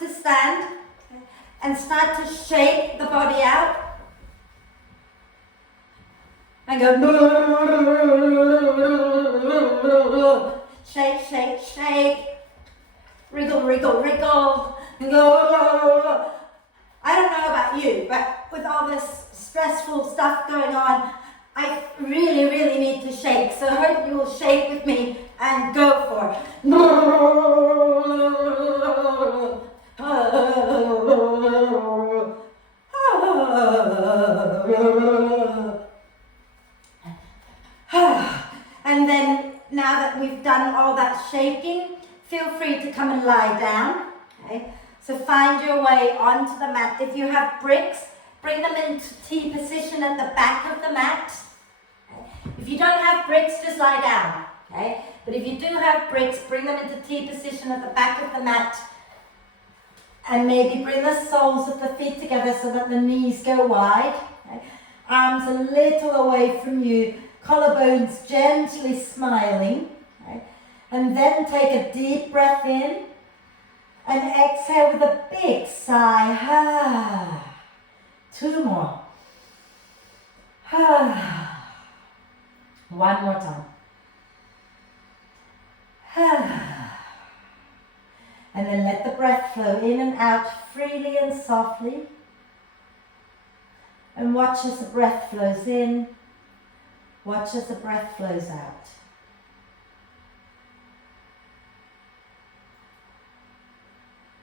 to stand, okay, and start to shake the body out. And go, shake, shake, shake, wriggle, wriggle, wriggle, go. I don't know about you, but with all this stressful stuff going on, I really, really need to shake. So I hope you will shake with me and go for it. And then, now that we've done all that shaking, feel free to come and lie down. Okay? So find your way onto the mat. If you have bricks, bring them into T position at the back of the mat. Okay? If you don't have bricks, just lie down. Okay? But if you do have bricks, bring them into T position at the back of the mat. And maybe bring the soles of the feet together so that the knees go wide. Okay? Arms a little away from you. Collarbones gently smiling. Okay? And then take a deep breath in. And exhale with a big sigh. 2 more. 1 more time. And then let the breath flow in and out freely and softly. And watch as the breath flows in. Watch as the breath flows out.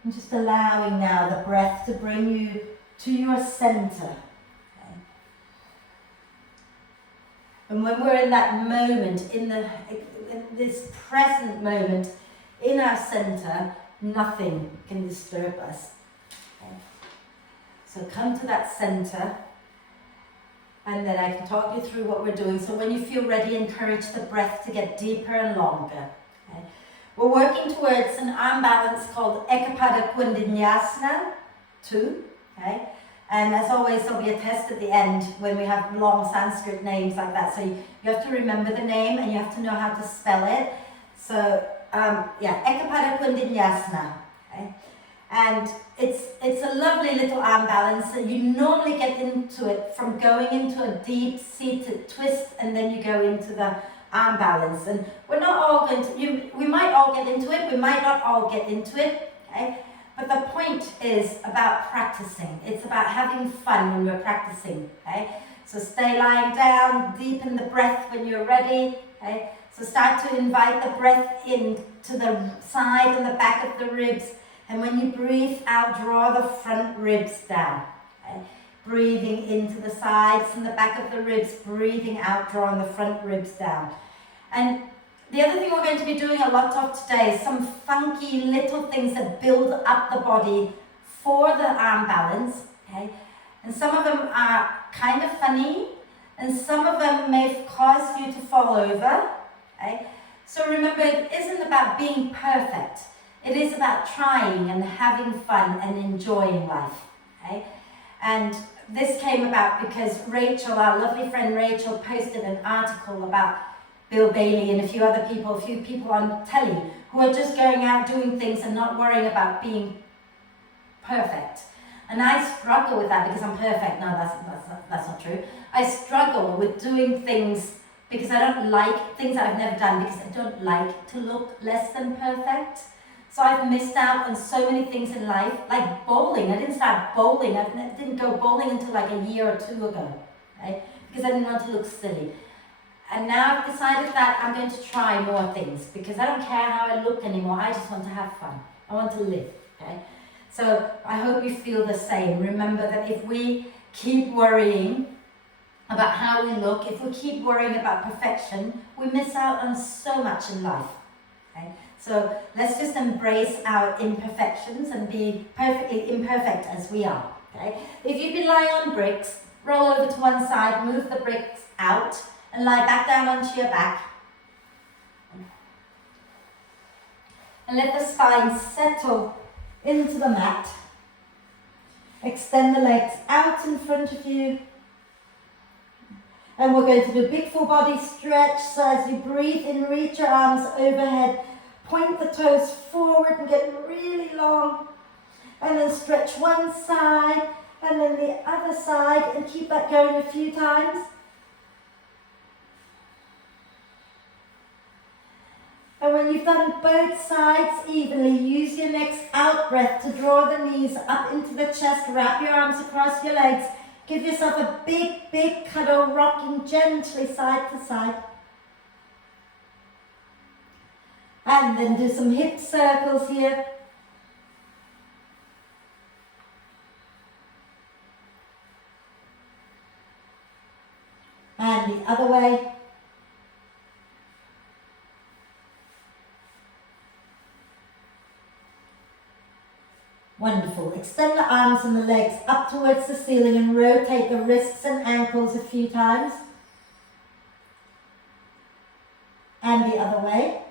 And just allowing now the breath to bring you to your center. Okay. And when we're in that moment, in this present moment, in our center, nothing can disturb us. Okay. So come to that center, and then I can talk you through what we're doing. So when you feel ready, encourage the breath to get deeper and longer. Okay. We're working towards an arm balance called Eka Pada Koundinyasana 2. Okay? And as always, there'll be a test at the end when we have long Sanskrit names like that. So you have to remember the name and you have to know how to spell it. So Eka Pada Koundinyasana. Okay? And it's a lovely little arm balance. So you normally get into it from going into a deep seated twist, and then you go into the arm balance. And we're not all going to, we might all get into it, we might not all get into it, okay? But the point is about practicing. It's about having fun when we're practicing, okay? So stay lying down, deepen the breath when you're ready, okay? So start to invite the breath in to the side and the back of the ribs. And when you breathe out, draw the front ribs down, okay? Breathing into the sides and the back of the ribs, breathing out, drawing the front ribs down. And the other thing we're going to be doing a lot of today is some funky little things that build up the body for the arm balance, okay? And some of them are kind of funny, and some of them may cause you to fall over, okay? So remember, it isn't about being perfect. It is about trying and having fun and enjoying life, okay? And this came about because Rachel, our lovely friend Rachel, posted an article about Bill Bailey and a few people on telly who are just going out doing things and not worrying about being perfect. And I struggle with that because I'm perfect. No, that's not true. I struggle with doing things because I don't like things that I've never done, because I don't like to look less than perfect. So I've missed out on so many things in life, like bowling. I didn't start bowling. I didn't go bowling until like a year or 2 ago, right? Because I didn't want to look silly. And now I've decided that I'm going to try more things because I don't care how I look anymore. I just want to have fun. I want to live, okay? So I hope you feel the same. Remember that if we keep worrying about how we look, if we keep worrying about perfection, we miss out on so much in life, okay? So let's just embrace our imperfections and be perfectly imperfect as we are, okay? If you've been lying on bricks, roll over to one side, move the bricks out, and lie back down onto your back. And let the spine settle into the mat. Extend the legs out in front of you. And we're going to do a big full body stretch. So as you breathe in, reach your arms overhead. Point the toes forward and get really long. And then stretch one side and then the other side, and keep that going a few times. And when you've done both sides evenly, use your next out breath to draw the knees up into the chest, wrap your arms across your legs, give yourself a big, big cuddle, rocking gently side to side. And then do some hip circles here. And the other way. Wonderful. Extend the arms and the legs up towards the ceiling and rotate the wrists and ankles a few times. And the other way.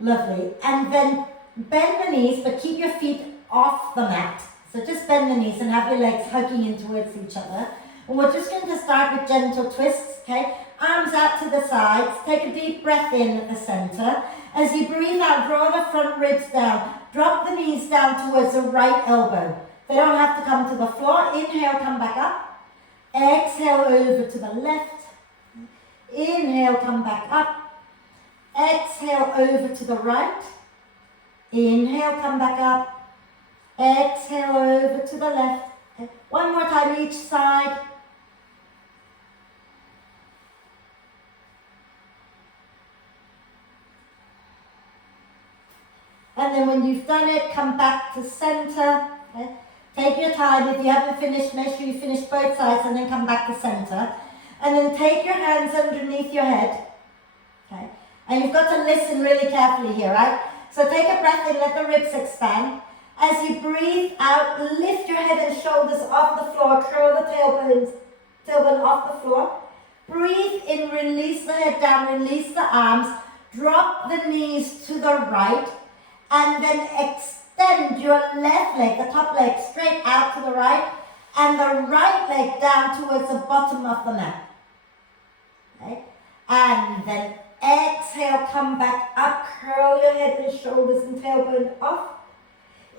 Lovely. And then bend the knees, but keep your feet off the mat. So just bend the knees and have your legs hugging in towards each other. And we're just going to start with gentle twists, okay? Arms out to the sides. Take a deep breath in at the center. As you breathe out, draw the front ribs down. Drop the knees down towards the right elbow. They don't have to come to the floor. Inhale, come back up. Exhale, over to the left. Inhale, come back up. Exhale, over to the right. Inhale, come back up. Exhale, over to the left. Okay. One more time each side. And then when you've done it, come back to center. Okay. Take your time. If you haven't finished, make sure you finish both sides and then come back to center. And then take your hands underneath your head. Okay. And you've got to listen really carefully here, right? So take a breath in, let the ribs expand. As you breathe out, lift your head and shoulders off the floor, curl the tailbone off the floor. Breathe in, release the head down, release the arms, drop the knees to the right, and then extend your left leg, the top leg, straight out to the right, and the right leg down towards the bottom of the mat. Okay? And then exhale, come back up, curl your head and shoulders and tailbone off.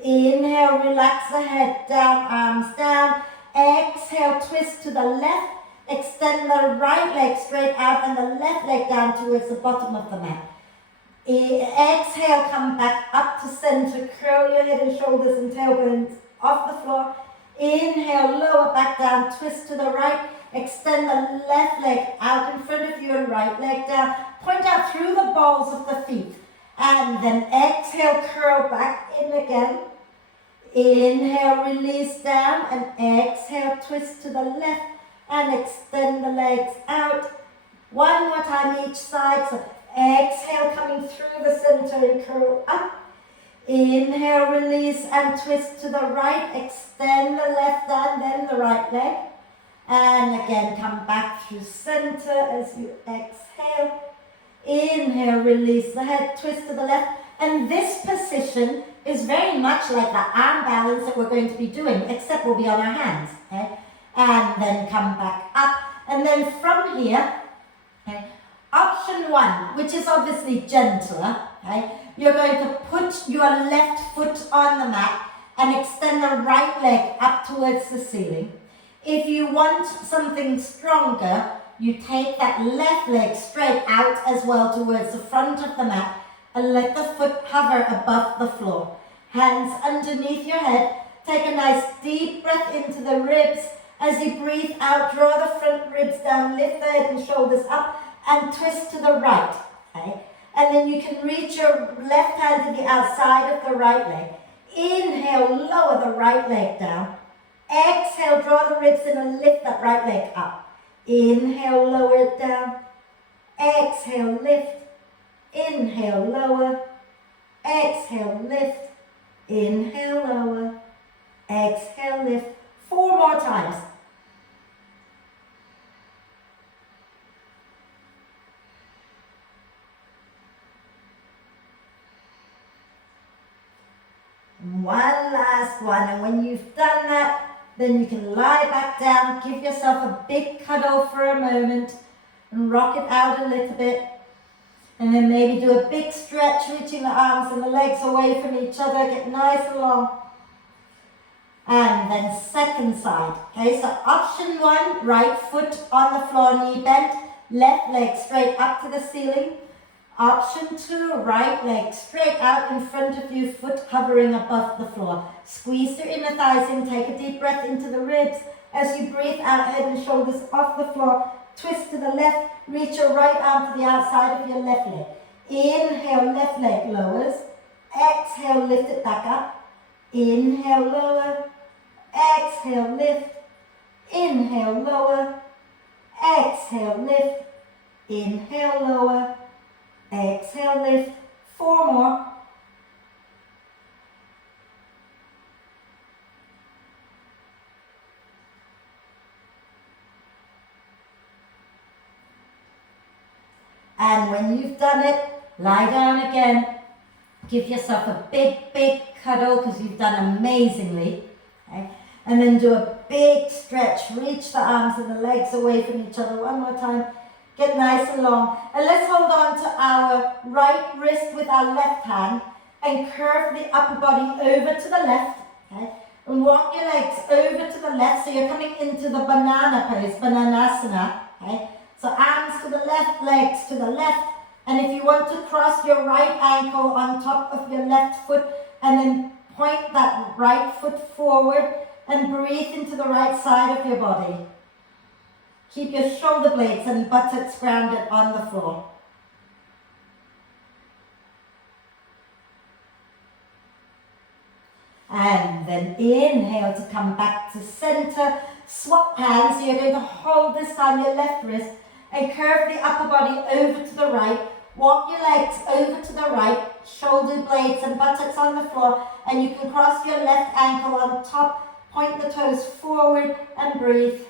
Inhale, relax the head down, arms down. Exhale, twist to the left. Extend the right leg straight out and the left leg down towards the bottom of the mat. Exhale, come back up to center. Curl your head and shoulders and tailbones off the floor. Inhale, lower back down, twist to the right. Extend the left leg out in front of you and right leg down. Point out through the balls of the feet. And then exhale, curl back in again. Inhale, release down, and exhale, twist to the left and extend the legs out. One more time each side. So exhale, coming through the center and curl up. Inhale, release and twist to the right. Extend the left and then the right leg. And again, come back through center as you exhale. Inhale, release the head, twist to the left. And this position is very much like the arm balance that we're going to be doing, except we'll be on our hands. Okay? And then come back up. And then from here, okay, option one, which is obviously gentler, okay, you're going to put your left foot on the mat and extend the right leg up towards the ceiling. If you want something stronger, you take that left leg straight out as well towards the front of the mat and let the foot hover above the floor. Hands underneath your head. Take a nice deep breath into the ribs. As you breathe out, draw the front ribs down, lift the head and shoulders up and twist to the right. Okay? And then you can reach your left hand to the outside of the right leg. Inhale, lower the right leg down. Exhale, draw the ribs in and lift that right leg up. Inhale, lower it down. Exhale, lift. Inhale, lower. Exhale, lift. Inhale, lower. Exhale, lift. 4 more times. One last one, and when you've done that, then you can lie back down, give yourself a big cuddle for a moment, and rock it out a little bit. And then maybe do a big stretch, reaching the arms and the legs away from each other, get nice and long. And then second side. Okay, so option one, right foot on the floor, knee bent, left leg straight up to the ceiling. Option two, right leg straight out in front of you, foot hovering above the floor. Squeeze your inner thighs in, take a deep breath into the ribs. As you breathe out, head and shoulders off the floor. Twist to the left, reach your right arm to the outside of your left leg. Inhale, left leg lowers. Exhale, lift it back up. Inhale, lower. Exhale, lift. Inhale, lower. Exhale, lift. Inhale, lower. Exhale, lift. 4 more. And when you've done it, lie down again. Give yourself a big, big cuddle because you've done amazingly. Okay? And then do a big stretch. Reach the arms and the legs away from each other. One more time. Get nice and long. And let's hold on to our right wrist with our left hand and curve the upper body over to the left. Okay? And walk your legs over to the left so you're coming into the banana pose, Bananasana. Okay? So arms to the left, legs to the left. And if you want to cross your right ankle on top of your left foot and then point that right foot forward and breathe into the right side of your body. Keep your shoulder blades and buttocks grounded on the floor. And then inhale to come back to center. Swap hands. So you're going to hold this time your left wrist and curve the upper body over to the right. Walk your legs over to the right. Shoulder blades and buttocks on the floor. And you can cross your left ankle on top. Point the toes forward and breathe.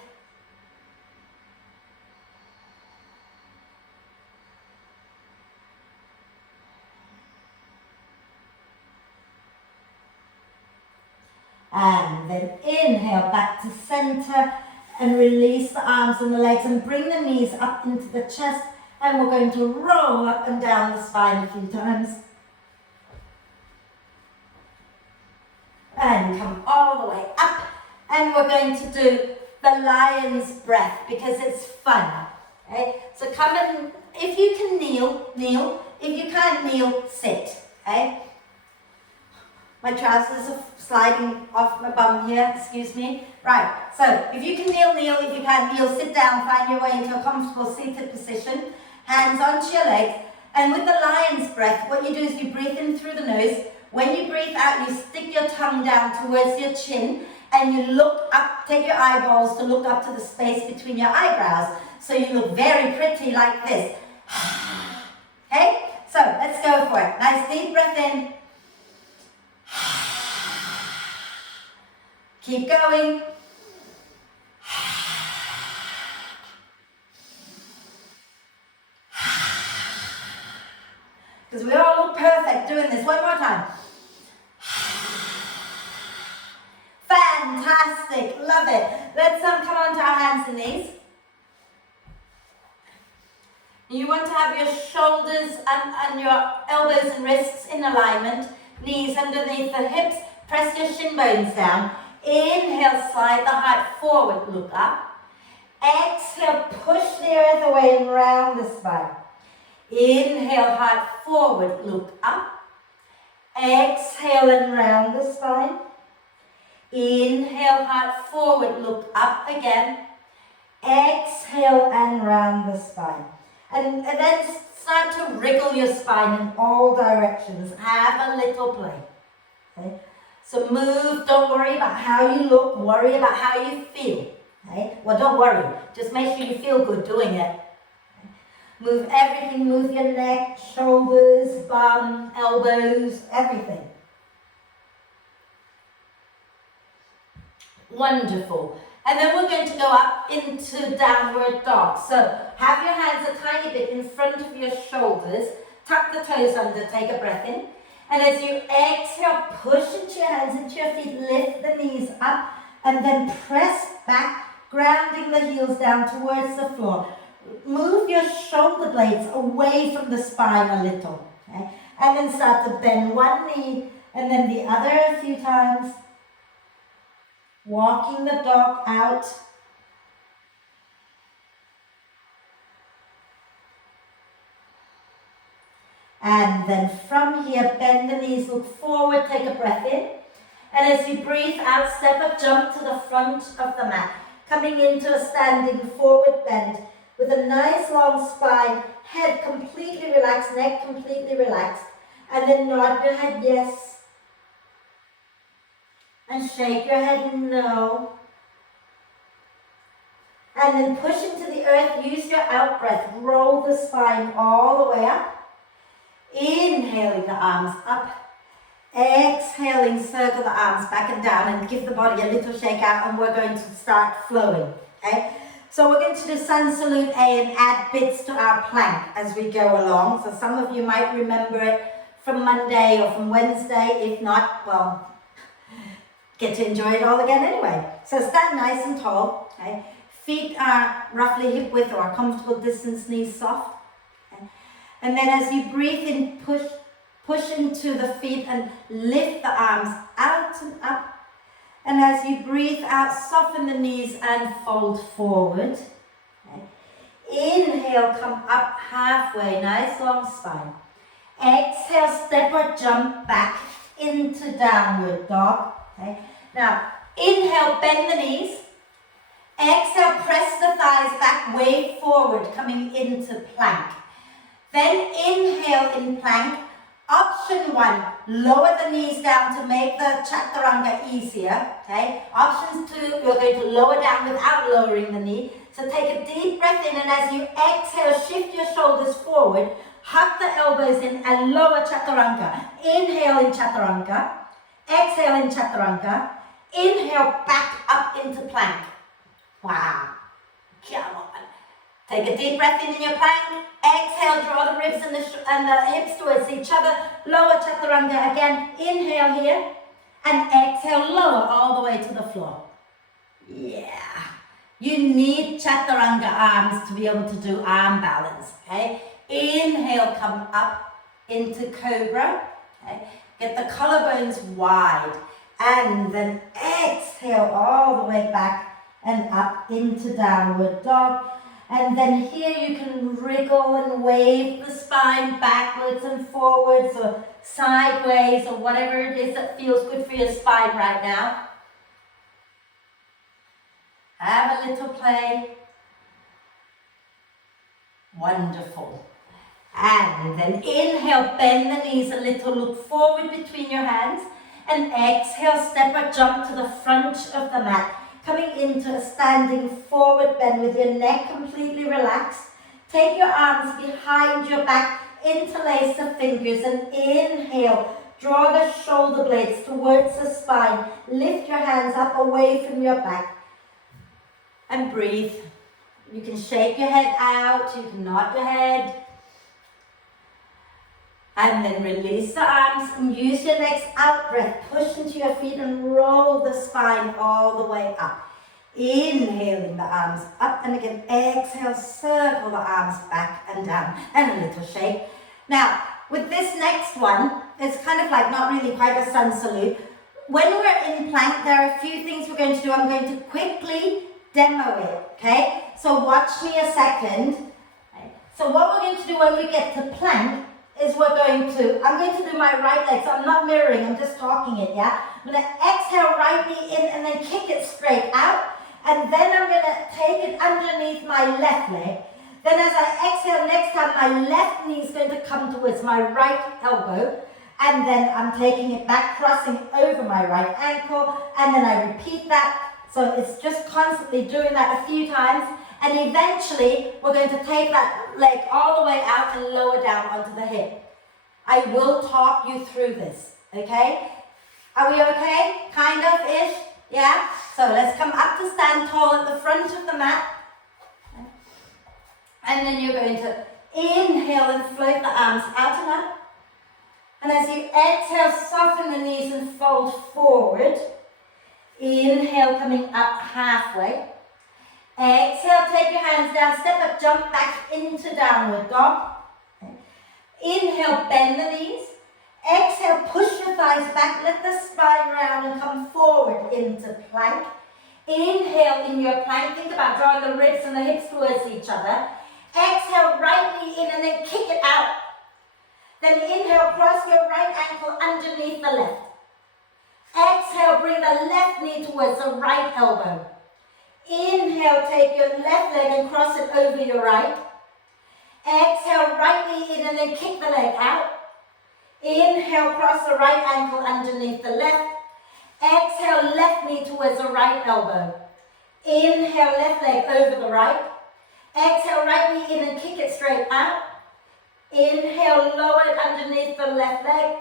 And then inhale back to center and release the arms and the legs and bring the knees up into the chest, and we're going to roll up and down the spine a few times. And come all the way up, and we're going to do the lion's breath because it's fun. Okay? So come and if you can kneel. If you can't kneel, sit. Okay? My trousers are sliding off my bum here, excuse me. Right, so if you can kneel. If you can't kneel, sit down, find your way into a comfortable seated position. Hands onto your legs. And with the lion's breath, what you do is you breathe in through the nose. When you breathe out, you stick your tongue down towards your chin and you look up, take your eyeballs to look up to the space between your eyebrows. So you look very pretty like this. Okay, so let's go for it. Nice deep breath in. Keep going. Because we all look perfect doing this. One more time. Fantastic. Love it. Let's come on to our hands and knees. You want to have your shoulders and your elbows and wrists in alignment. Knees underneath the hips. Press your shin bones down. Inhale, slide the heart forward, look up. Exhale, push the earth away and round the spine. Inhale, heart forward, look up. Exhale and round the spine. Inhale, heart forward, look up again. Exhale and round the spine. And then start to wriggle your spine in all directions. Have a little play. Okay? So move, don't worry about how you look, worry about how you feel. Okay? Well, don't worry, just make sure you feel good doing it. Okay? Move everything, move your neck, shoulders, bum, elbows, everything. Wonderful. And then we're going to go up into downward dog. So have your hands a tiny bit in front of your shoulders, tuck the toes under, take a breath in. And as you exhale, push into your hands, into your feet, lift the knees up, and then press back, grounding the heels down towards the floor. Move your shoulder blades away from the spine a little. Okay? And then start to bend one knee and then the other a few times. Walking the dog out. And then from here, bend the knees, look forward, take a breath in. And as you breathe out, step up, jump to the front of the mat. Coming into a standing forward bend with a nice long spine, head completely relaxed, neck completely relaxed. And then nod your head yes. And shake your head no. And then push into the earth, use your out breath, roll the spine all the way up. Inhaling the arms up. Exhaling, circle the arms back and down and give the body a little shake out, and we're going to start flowing, okay? So we're going to do sun salute A and add bits to our plank as we go along. So some of you might remember it from Monday or from Wednesday. If not, well, get to enjoy it all again anyway. So stand nice and tall, okay? Feet are roughly hip width or a comfortable distance, knees soft. Okay? And then as you breathe in, push into the feet and lift the arms out and up. And as you breathe out, soften the knees and fold forward. Okay. Inhale, come up halfway, nice long spine. Exhale, step or jump back into downward dog. Okay. Now, inhale, bend the knees. Exhale, press the thighs back, wave forward, coming into plank. Then inhale in plank. Option 1, lower the knees down to make the chaturanga easier, okay? Option 2, you're going to lower down without lowering the knee. So take a deep breath in, and as you exhale, shift your shoulders forward, hug the elbows in and lower chaturanga. Inhale in chaturanga, exhale in chaturanga, inhale back up into plank. Wow, come on. Take a deep breath in your plank. Exhale, draw the ribs and the hips towards each other. Lower chaturanga again. Inhale here. And exhale, lower all the way to the floor. Yeah. You need chaturanga arms to be able to do arm balance. Okay. Inhale, come up into cobra. Okay. Get the collarbones wide. And then exhale all the way back and up into downward dog. And then here you can wriggle and wave the spine backwards and forwards or sideways or whatever it is that feels good for your spine right now. Have a little play. Wonderful. And then inhale, bend the knees a little, look forward between your hands. And exhale, step or jump to the front of the mat. Coming into a standing forward bend with your neck completely relaxed. Take your arms behind your back, interlace the fingers and inhale. Draw the shoulder blades towards the spine. Lift your hands up away from your back. And breathe. You can shake your head out, you can nod your head. And then release the arms and use your next out breath. Push into your feet and roll the spine all the way up. Inhaling the arms up and again. Exhale, circle the arms back and down. And a little shake. Now, with this next one, it's kind of like not really quite a sun salute. When we're in plank, there are a few things we're going to do. I'm going to quickly demo it, okay? So watch me a second. So what we're going to do when we get to plank is I'm going to do my right leg, so I'm not mirroring, I'm just talking it, yeah? I'm going to exhale right knee in and then kick it straight out, and then I'm going to take it underneath my left leg. Then as I exhale next time, my left knee is going to come towards my right elbow, and then I'm taking it back, crossing over my right ankle, and then I repeat that. So it's just constantly doing that a few times. And eventually, we're going to take that leg all the way out and lower down onto the hip. I will talk you through this, okay? Are we okay? Kind of-ish? Yeah? So let's come up to stand tall at the front of the mat. And then you're going to inhale and float the arms out and up. And as you exhale, soften the knees and fold forward. Inhale, coming up halfway. Exhale, take your hands down, step up, jump back into downward dog. Okay. Inhale, bend the knees. Exhale, push your thighs back, let the spine round and come forward into plank. Inhale in your plank, think about drawing the ribs and the hips towards each other. Exhale, right knee in and then kick it out. Then inhale, cross your right ankle underneath the left. Exhale, bring the left knee towards the right elbow. Inhale, take your left leg and cross it over your right. Exhale, right knee in and then kick the leg out. Inhale, cross the right ankle underneath the left. Exhale, left knee towards the right elbow. Inhale, left leg over the right. Exhale, right knee in and kick it straight out. Inhale, lower it underneath the left leg.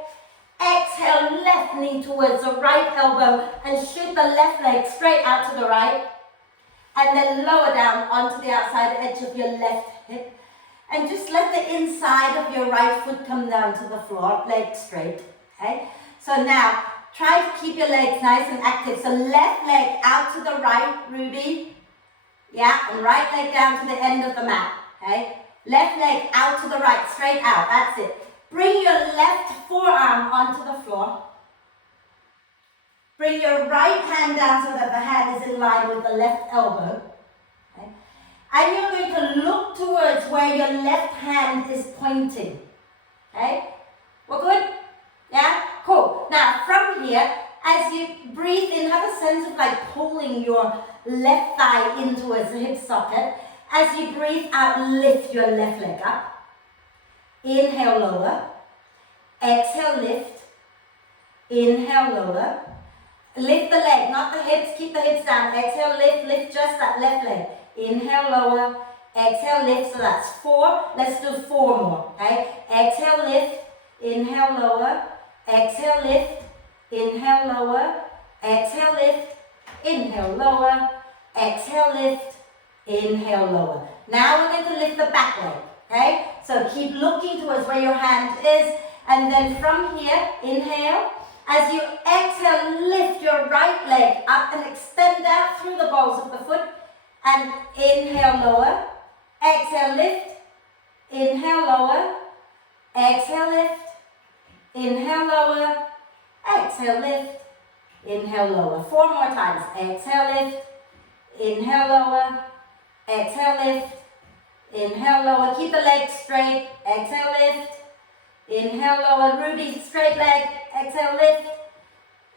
Exhale, left knee towards the right elbow and shoot the left leg straight out to the right. And then lower down onto the outside edge of your left hip. And just let the inside of your right foot come down to the floor, leg straight, okay? So now, try to keep your legs nice and active. So left leg out to the right, Ruby. Yeah, and right leg down to the end of the mat, okay? Left leg out to the right, straight out, that's it. Bring your left forearm onto the floor. Bring your right hand down so that the hand is in line with the left elbow. Okay? And you're going to look towards where your left hand is pointing. Okay? We're good? Yeah? Cool. Now, from here, as you breathe in, have a sense of like pulling your left thigh in towards the hip socket. As you breathe out, lift your left leg up. Inhale, lower. Exhale, lift. Inhale, lower. Lift the leg, not the hips. Keep the hips down. Exhale, lift, lift just that left leg. Inhale, lower. Exhale, lift. So that's 4. Let's do 4 more, okay? Exhale, lift. Inhale, lower. Exhale, lift. Inhale, lower. Exhale, lift. Inhale, lower. Exhale, lift. Inhale, lower. Now we're going to lift the back leg, okay? So keep looking towards where your hand is. And then from here, inhale. As you exhale, lift your right leg up and extend out through the balls of the foot. And inhale, lower. Exhale, lift. Inhale, lower. Exhale, lift. Inhale, lower. Exhale, lift. Inhale, lower. 4 more times. Exhale, lift. Inhale, lower. Exhale, lift. Inhale, lower. Keep the legs straight. Exhale, lift. Inhale, lower. Ruby, straight leg. Exhale, lift.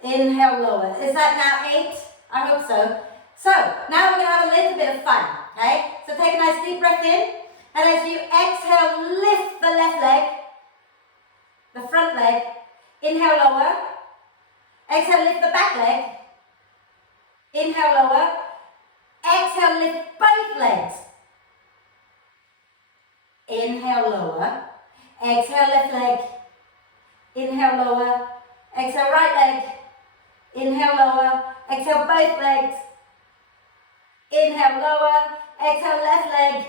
Inhale, lower. Is that now 8? I hope so. So, now we're going to have a little bit of fun, okay? So take a nice deep breath in. And as you exhale, lift the left leg. The front leg. Inhale, lower. Exhale, lift the back leg. Inhale, lower. Exhale, lift both legs. Inhale, lower. Exhale, left leg. Inhale, lower. Exhale, right leg. Inhale, lower. Exhale, both legs. Inhale, lower. Exhale, left leg.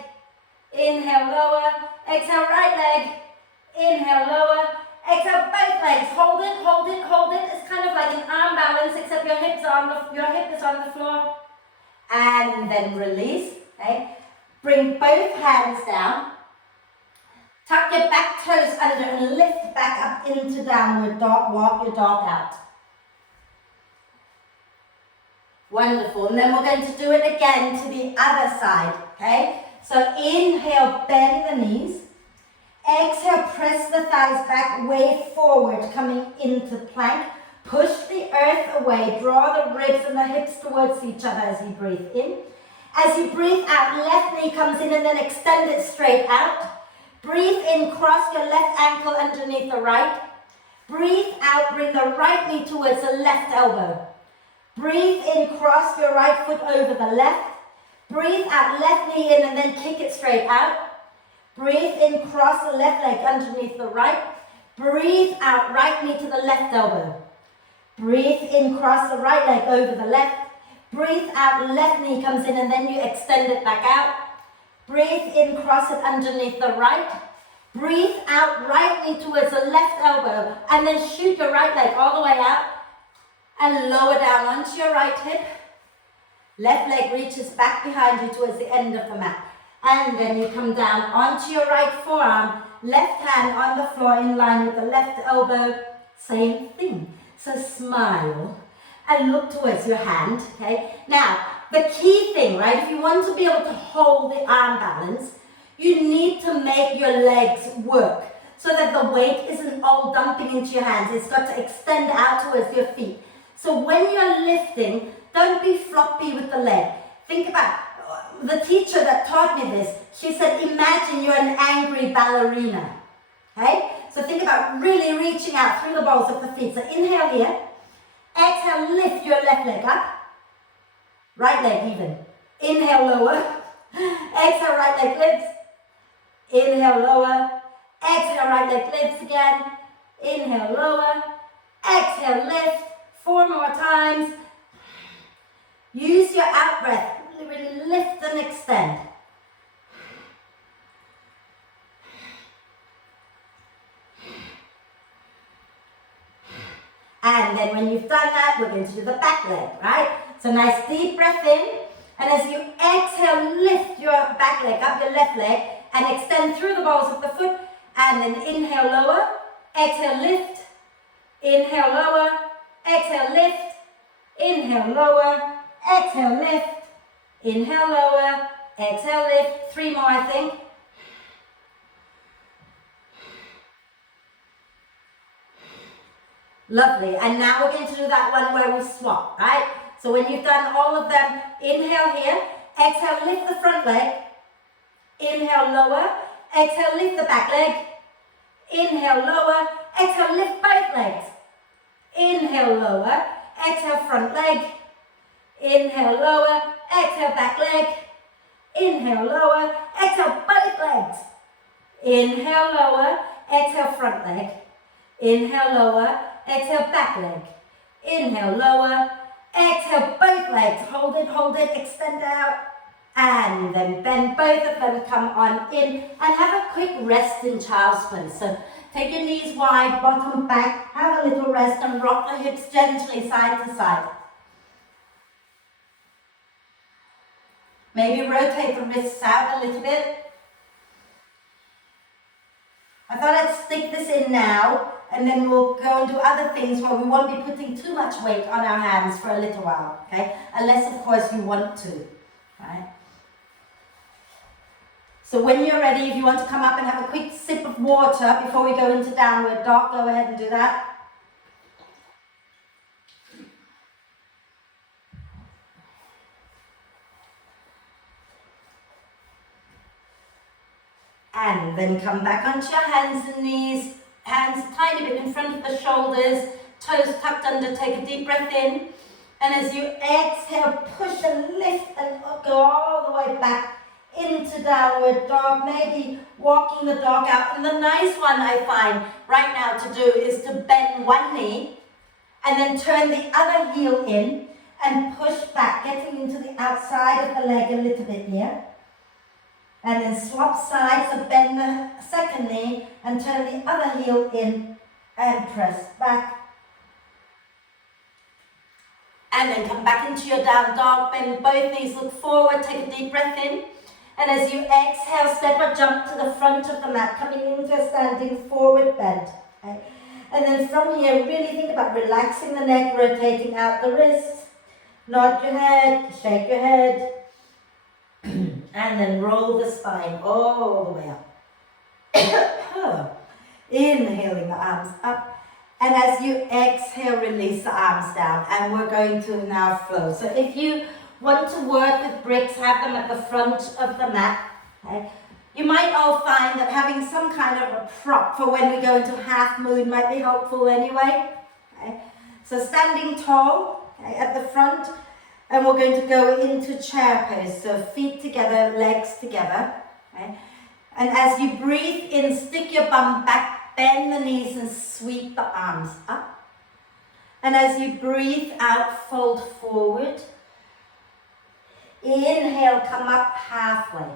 Inhale, lower. Exhale, right leg. Inhale, lower. Exhale, both legs. Hold it, hold it, hold it. It's kind of like an arm balance, except your hip is on the floor. And then release. Okay. Bring both hands down. Tuck your back toes under and lift back up into downward dog. Walk your dog out. Wonderful. And then we're going to do it again to the other side. Okay? So inhale, bend the knees. Exhale, press the thighs back, way forward, coming into plank. Push the earth away. Draw the ribs and the hips towards each other as you breathe in. As you breathe out, left knee comes in and then extend it straight out. Breathe in, cross your left ankle underneath the right. Breathe out, bring the right knee towards the left elbow. Breathe in, cross your right foot over the left. Breathe out, left knee in and then kick it straight out. Breathe in, cross the left leg underneath the right. Breathe out, right knee to the left elbow. Breathe in, cross the right leg over the left. Breathe out, left knee comes in and then you extend it back out. Breathe in, cross it underneath the right. Breathe out, right knee towards the left elbow. And then shoot your right leg all the way out. And lower down onto your right hip. Left leg reaches back behind you towards the end of the mat. And then you come down onto your right forearm, left hand on the floor in line with the left elbow. Same thing. So smile and look towards your hand, okay? Now, the key thing, right, if you want to be able to hold the arm balance, you need to make your legs work so that the weight isn't all dumping into your hands. It's got to extend out towards your feet. So when you're lifting, don't be floppy with the leg. Think about the teacher that taught me this. She said, imagine you're an angry ballerina. Okay? So think about really reaching out through the balls of the feet. So inhale here. Exhale, lift your left leg up. Right leg even. Inhale, lower. Exhale, right leg lifts. Inhale, lower. Exhale, right leg lifts again. Inhale, lower. Exhale, lift. 4 more times. Use your out breath. Really lift and extend. And then when you've done that, we're going to do the back leg, right? So nice deep breath in. And as you exhale, lift your back leg up, your left leg, and extend through the balls of the foot. And then inhale, lower. Exhale, lift. Inhale, lower. Exhale, lift. Inhale, lower. Exhale, lift. Inhale, lower. Exhale, lift. 3 more, I think. Lovely. And now we're going to do that one where we swap, right? So when you've done all of them, inhale here. Exhale, lift the front leg. Inhale, lower. Exhale, lift the back leg. Inhale, lower. Exhale, lift both legs. Inhale, lower. Exhale, front leg. Inhale, lower. Exhale, back leg. Inhale, lower. Exhale, both legs. Inhale, lower. Exhale, front leg. Inhale, lower. Exhale, back leg. Inhale, lower. Exhale, both legs. Hold it, extend out. And then bend both of them, come on in. And have a quick rest in child's pose. So take your knees wide, bottom back. Have a little rest and rock the hips gently side to side. Maybe rotate the wrists out a little bit. I thought I'd stick this in now, and then we'll go and do other things where we won't be putting too much weight on our hands for a little while, okay? Unless, of course, you want to, right? So when you're ready, if you want to come up and have a quick sip of water before we go into downward dog, go ahead and do that. And then come back onto your hands and knees, hands a tiny bit in front of the shoulders, toes tucked under, take a deep breath in. And as you exhale, push and lift and go all the way back into downward dog, maybe walking the dog out. And the nice one I find right now to do is to bend one knee and then turn the other heel in and push back, getting into the outside of the leg a little bit here. And then swap sides, so bend the second knee and turn the other heel in and press back. And then come back into your down dog, bend both knees, look forward, take a deep breath in. And as you exhale, step or jump to the front of the mat, coming into a standing forward bend. Okay? And then from here, really think about relaxing the neck, rotating out the wrists. Nod your head, shake your head. And then roll the spine all the way up. Inhaling the arms up. And as you exhale, release the arms down. And we're going to now flow. So if you want to work with bricks, have them at the front of the mat. Okay? You might all find that having some kind of a prop for when we go into half moon might be helpful anyway. Okay? So standing tall, okay, at the front. And we're going to go into chair pose, so feet together, legs together. Okay? And as you breathe in, stick your bum back, bend the knees and sweep the arms up. And as you breathe out, fold forward. Inhale, come up halfway.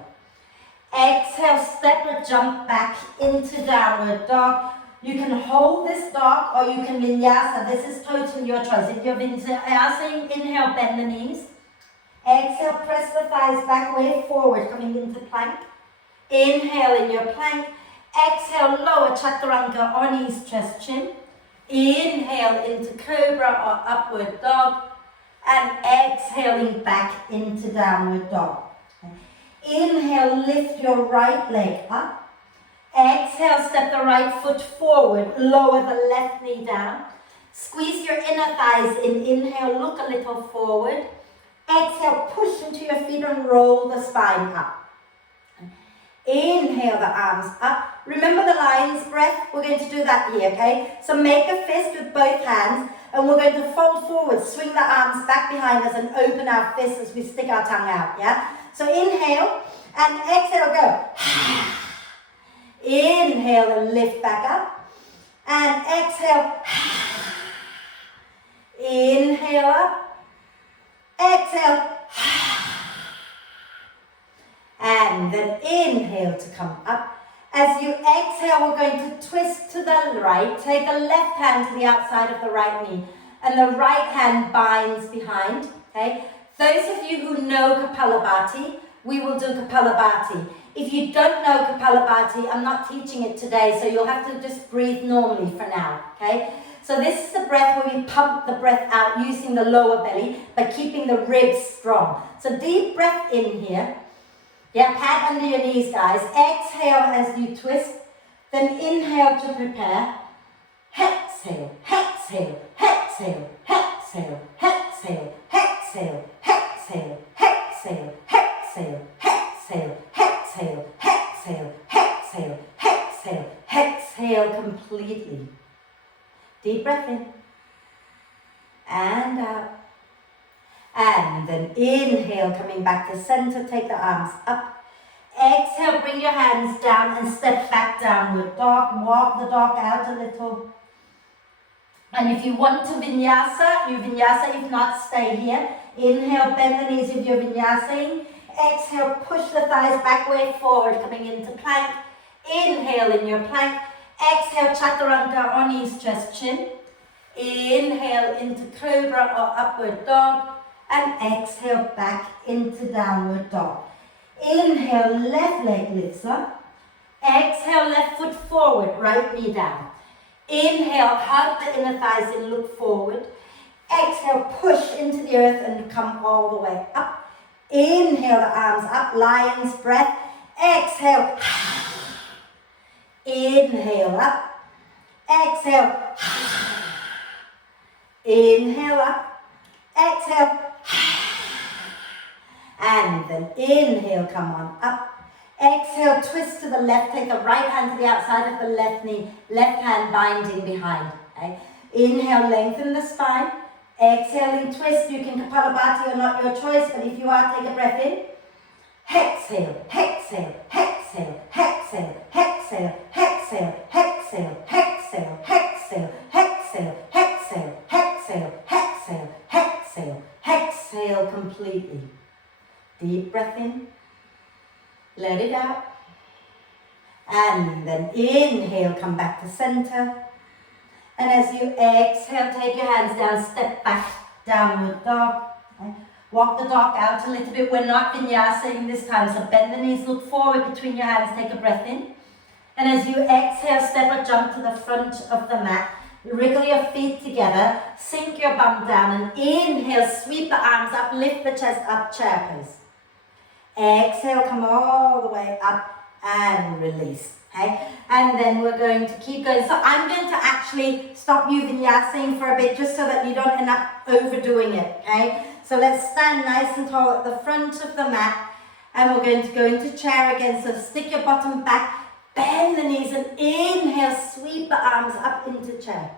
Exhale, step or jump back into downward dog. You can hold this dog or you can vinyasa. This is totally your choice. If you're vinyasa, inhale, bend the knees. Exhale, press the thighs back, way forward, coming into plank. Inhale in your plank. Exhale, lower chaturanga or knees, chest, chin. Inhale into cobra or upward dog. And exhaling back into downward dog. Inhale, lift your right leg up. Exhale, step the right foot forward, lower the left knee down. Squeeze your inner thighs in. Inhale, look a little forward. Exhale, push into your feet and roll the spine up. Inhale the arms up. Remember the lion's breath? We're going to do that here, okay? So make a fist with both hands and we're going to fold forward, swing the arms back behind us and open our fists as we stick our tongue out, yeah? So inhale and exhale, go. Inhale and lift back up. And exhale. Inhale up. Exhale. And then inhale to come up. As you exhale, we're going to twist to the right. Take the left hand to the outside of the right knee. And the right hand binds behind. Okay? Those of you who know Kapalabhati, we will do Kapalabhati. If you don't know Kapalabhati, I'm not teaching it today, so you'll have to just breathe normally for now. Okay? So this is the breath where we pump the breath out using the lower belly, but keeping the ribs strong. So deep breath in here. Yeah, pat under your knees, guys. Exhale as you twist. Then inhale to prepare. Exhale, exhale, exhale, exhale, exhale, exhale, exhale, exhale, exhale, exhale, exhale, exhale, exhale, exhale, exhale completely. Deep breath in. And out. And then inhale, coming back to center, take the arms up. Exhale, bring your hands down and step back downward dog. Walk the dog out a little. And if you want to vinyasa, you vinyasa. If not, stay here. Inhale, bend the knees if you're vinyasing. Exhale, push the thighs back, way forward, coming into plank. Inhale in your plank. Exhale, chaturanga or knees, chest, chin. Inhale into cobra or upward dog. And exhale back into downward dog. Inhale, left leg lifts up. Exhale, left foot forward, right knee down. Inhale, hug the inner thighs and look forward. Exhale, push into the earth and come all the way up. Inhale, the arms up, lion's breath. Exhale. Inhale up. Exhale. Inhale up. Exhale. And then inhale, come on up. Exhale, twist to the left, take the right hand to the outside of the left knee, left hand binding behind. Okay? Inhale, lengthen the spine. Exhaling, twist. You can Kapalabhati or not, your choice, but if you are, take a breath in. Exhale, exhale, exhale, exhale, exhale, exhale, exhale, exhale, exhale, exhale, exhale, exhale, exhale, exhale, exhale completely. Deep breath in. Let it out. And then inhale, come back to center. And as you exhale, take your hands down, step back, downward dog. Okay? Walk the dog out a little bit. We're not vinyasing this time, so bend the knees, look forward between your hands, take a breath in. And as you exhale, step or jump to the front of the mat. Wriggle your feet together, sink your bum down, and inhale, sweep the arms up, lift the chest up, chair pose. Exhale, come all the way up and release. Okay, and then we're going to keep going. So I'm going to actually stop you vinyasing for a bit just so that you don't end up overdoing it. Okay, so let's stand nice and tall at the front of the mat, and we're going to go into chair again. So stick your bottom back, bend the knees, and inhale, sweep the arms up into chair.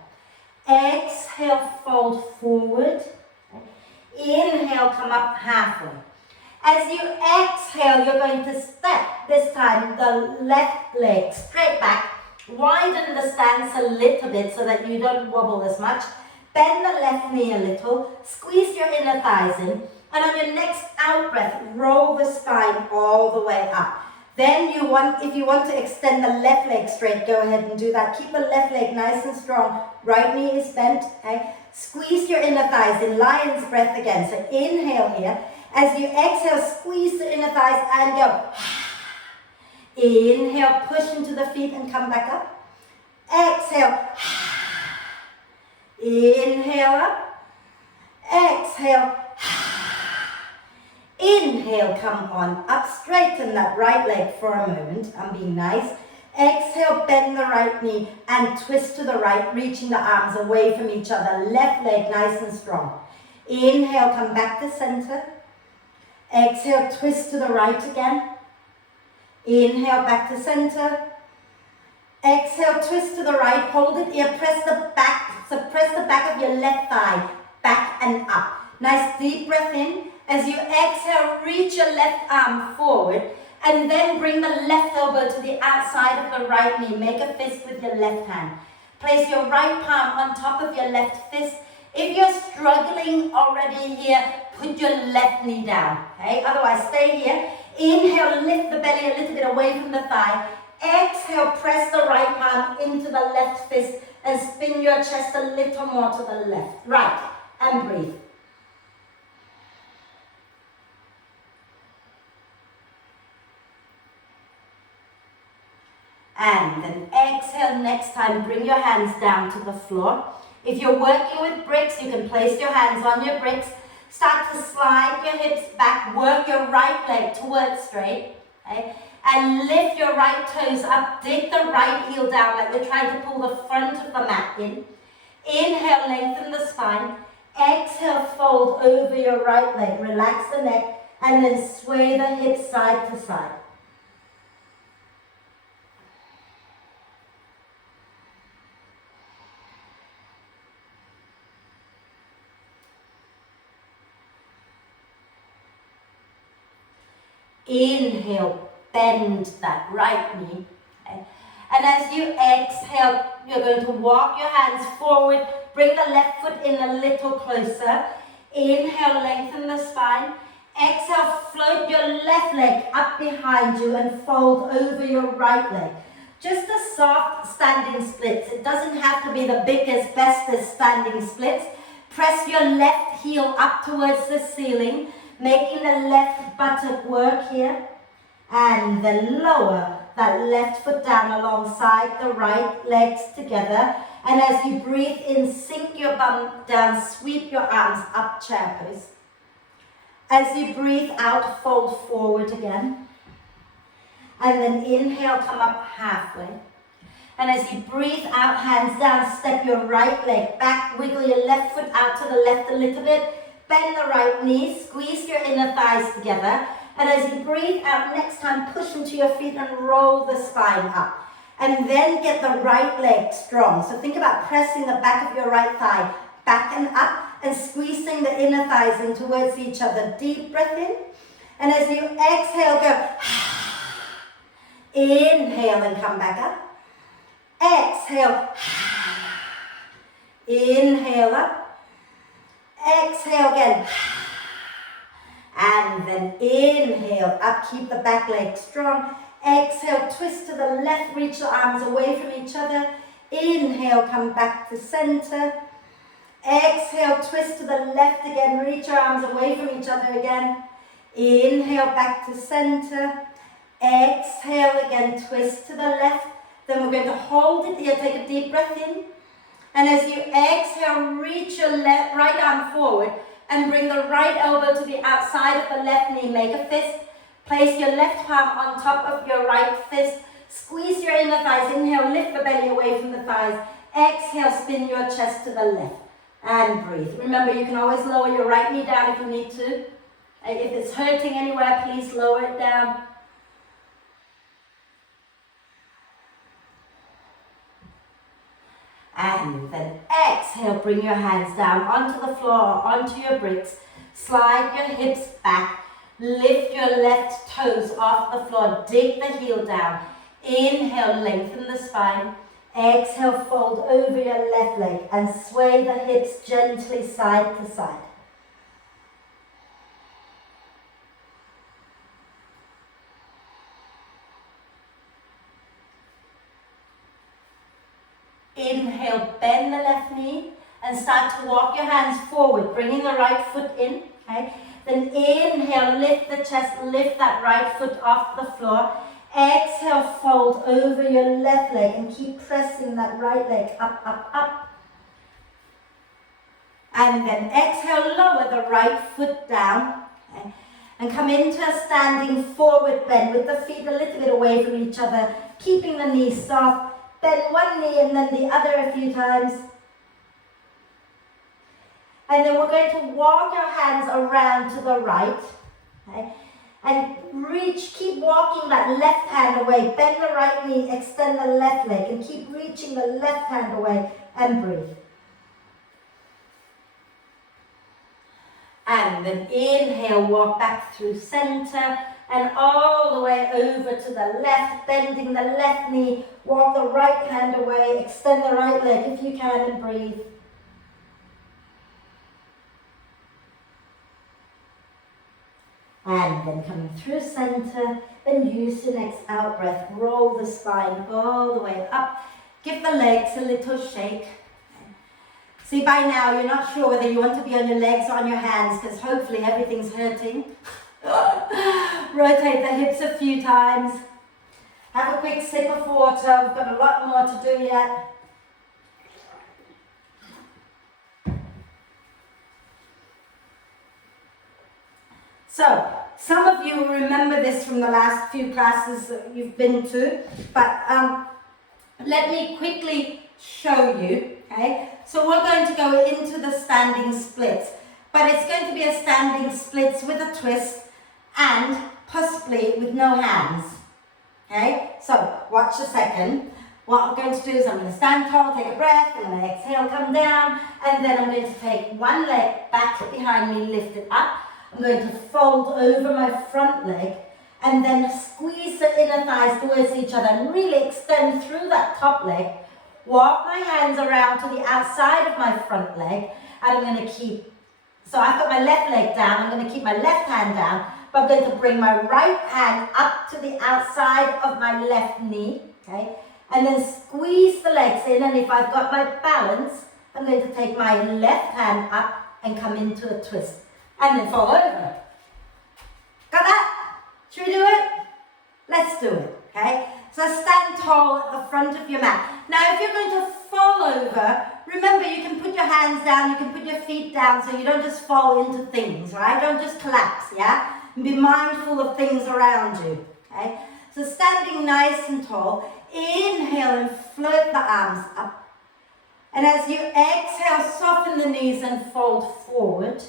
Exhale, fold forward. Inhale, come up halfway. As you exhale, you're going to step, this time, the left leg straight back. Widen the stance a little bit so that you don't wobble as much. Bend the left knee a little. Squeeze your inner thighs in. And on your next out breath, roll the spine all the way up. Then if you want to extend the left leg straight, go ahead and do that. Keep the left leg nice and strong. Right knee is bent. Okay? Squeeze your inner thighs in, lion's breath again. So inhale here. As you exhale, squeeze the inner thighs and go. Inhale, push into the feet and come back up. Exhale. Inhale up. Exhale. Inhale, come on up. Straighten that right leg for a moment. I'm being nice. Exhale, bend the right knee and twist to the right, reaching the arms away from each other. Left leg nice and strong. Inhale, come back to center. Exhale, twist to the right again. Inhale, back to center. Exhale, twist to the right, hold it here, press the back of your left thigh, back and up. Nice deep breath in. As you exhale, reach your left arm forward and then bring the left elbow to the outside of the right knee. Make a fist with your left hand. Place your right palm on top of your left fist. If you're struggling already here, put your left knee down, okay? Otherwise, stay here. Inhale, lift the belly a little bit away from the thigh. Exhale, press the right palm into the left fist and spin your chest a little more to the left. Right, and breathe. And then exhale, next time, bring your hands down to the floor. If you're working with bricks, you can place your hands on your bricks. Start to slide your hips back, work your right leg towards straight, okay? And lift your right toes up, dig the right heel down like you're trying to pull the front of the mat in. Inhale, lengthen the spine. Exhale, fold over your right leg, relax the neck, and then sway the hips side to side. Inhale, bend that right knee. Okay? And as you exhale, you're going to walk your hands forward, bring the left foot in a little closer. Inhale, lengthen the spine. Exhale, float your left leg up behind you and fold over your right leg. Just a soft standing splits. It doesn't have to be the biggest, bestest standing splits. Press your left heel up towards the ceiling, making the left buttock work here. And then lower that left foot down alongside the right legs together. And as you breathe in, sink your bum down, sweep your arms up, chair pose. As you breathe out, fold forward again. And then inhale, come up halfway. And as you breathe out, hands down, step your right leg back, wiggle your left foot out to the left a little bit. Bend the right knee, squeeze your inner thighs together. And as you breathe out, next time push into your feet and roll the spine up. And then get the right leg strong. So think about pressing the back of your right thigh back and up and squeezing the inner thighs in towards each other. Deep breath in. And as you exhale, go. Inhale and come back up. Exhale. Inhale up. Exhale again. And then inhale up, keep the back leg strong. Exhale, twist to the left, reach your arms away from each other. Inhale, come back to center. Exhale, twist to the left again, reach your arms away from each other again. Inhale, back to center. Exhale again, twist to the left. Then we're going to hold it here, take a deep breath in. And as you exhale, reach your right arm forward and bring the right elbow to the outside of the left knee. Make a fist. Place your left palm on top of your right fist. Squeeze your inner thighs. Inhale, lift the belly away from the thighs. Exhale, spin your chest to the left. And breathe. Remember, you can always lower your right knee down if you need to. If it's hurting anywhere, please lower it down. And then exhale, bring your hands down onto the floor or onto your bricks. Slide your hips back. Lift your left toes off the floor. Dig the heel down. Inhale, lengthen the spine. Exhale, fold over your left leg and sway the hips gently side to side. Inhale, bend the left knee and start to walk your hands forward, bringing the right foot in. Okay? Then inhale, lift the chest, lift that right foot off the floor. Exhale, fold over your left leg and keep pressing that right leg up, up, up. And then exhale, lower the right foot down. Okay? And come into a standing forward bend with the feet a little bit away from each other, keeping the knees soft. Bend one knee and then the other a few times. And then we're going to walk our hands around to the right. Okay? And reach, keep walking that left hand away. Bend the right knee, extend the left leg, and keep reaching the left hand away and breathe. And then inhale, walk back through center and all the way over to the left, bending the left knee. Walk the right hand away, extend the right leg if you can and breathe. And then coming through center, then use your next out breath. Roll the spine all the way up. Give the legs a little shake. See, by now you're not sure whether you want to be on your legs or on your hands because hopefully everything's hurting. Rotate the hips a few times. Have a quick sip of water. We've got a lot more to do yet. So, some of you remember this from the last few classes that you've been to, but let me quickly show you, okay? So we're going to go into the standing splits, but it's going to be a standing splits with a twist and possibly with no hands, okay? So, watch a second. What I'm going to do is I'm going to stand tall, take a breath, I'm going to exhale, come down, and then I'm going to take one leg back behind me, lift it up. I'm going to fold over my front leg and then squeeze the inner thighs towards each other and really extend through that top leg. Walk my hands around to the outside of my front leg and I'm going to keep, so I've got my left leg down, I'm going to keep my left hand down, but I'm going to bring my right hand up to the outside of my left knee, okay? And then squeeze the legs in, and if I've got my balance, I'm going to take my left hand up and come into a twist. And then fall over. Got that? Should we do it? Let's do it, okay? So stand tall at the front of your mat. Now if you're going to fall over, remember you can put your hands down, you can put your feet down so you don't just fall into things, right? Don't just collapse, yeah? And be mindful of things around you, okay? So standing nice and tall, inhale and float the arms up. And as you exhale, soften the knees and fold forward.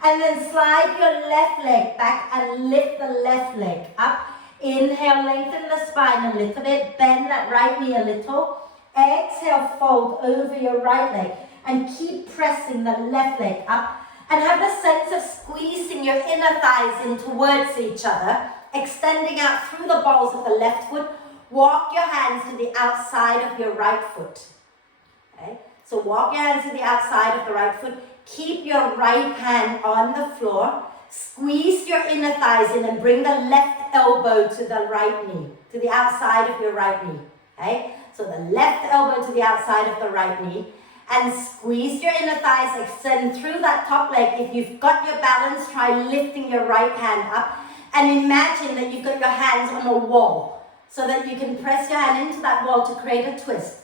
And then slide your left leg back and lift the left leg up. Inhale, lengthen the spine a little bit, bend that right knee a little. Exhale, fold over your right leg and keep pressing the left leg up. And have the sense of squeezing your inner thighs in towards each other, extending out through the balls of the left foot. Walk your hands to the outside of your right foot. Okay? So walk your hands to the outside of the right foot. Keep your right hand on the floor. Squeeze your inner thighs in and bring the left elbow to the right knee, to the outside of your right knee. Okay? So the left elbow to the outside of the right knee. And squeeze your inner thighs, extend through that top leg. If you've got your balance, try lifting your right hand up. And imagine that you've got your hands on a wall so that you can press your hand into that wall to create a twist.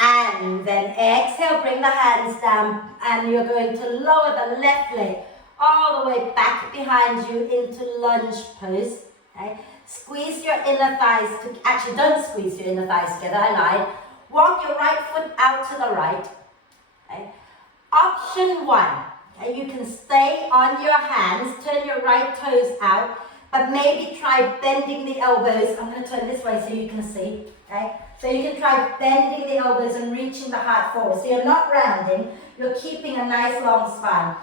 And then exhale, bring the hands down, and you're going to lower the left leg all the way back behind you into lunge pose. Okay? Squeeze your inner thighs, actually don't squeeze your inner thighs together, I lied. Walk your right foot out to the right. Okay? Option one, okay? You can stay on your hands, turn your right toes out, but maybe try bending the elbows. I'm going to turn this way so you can see. Okay? So you can try bending the elbows and reaching the heart forward. So you're not rounding, you're keeping a nice long spine.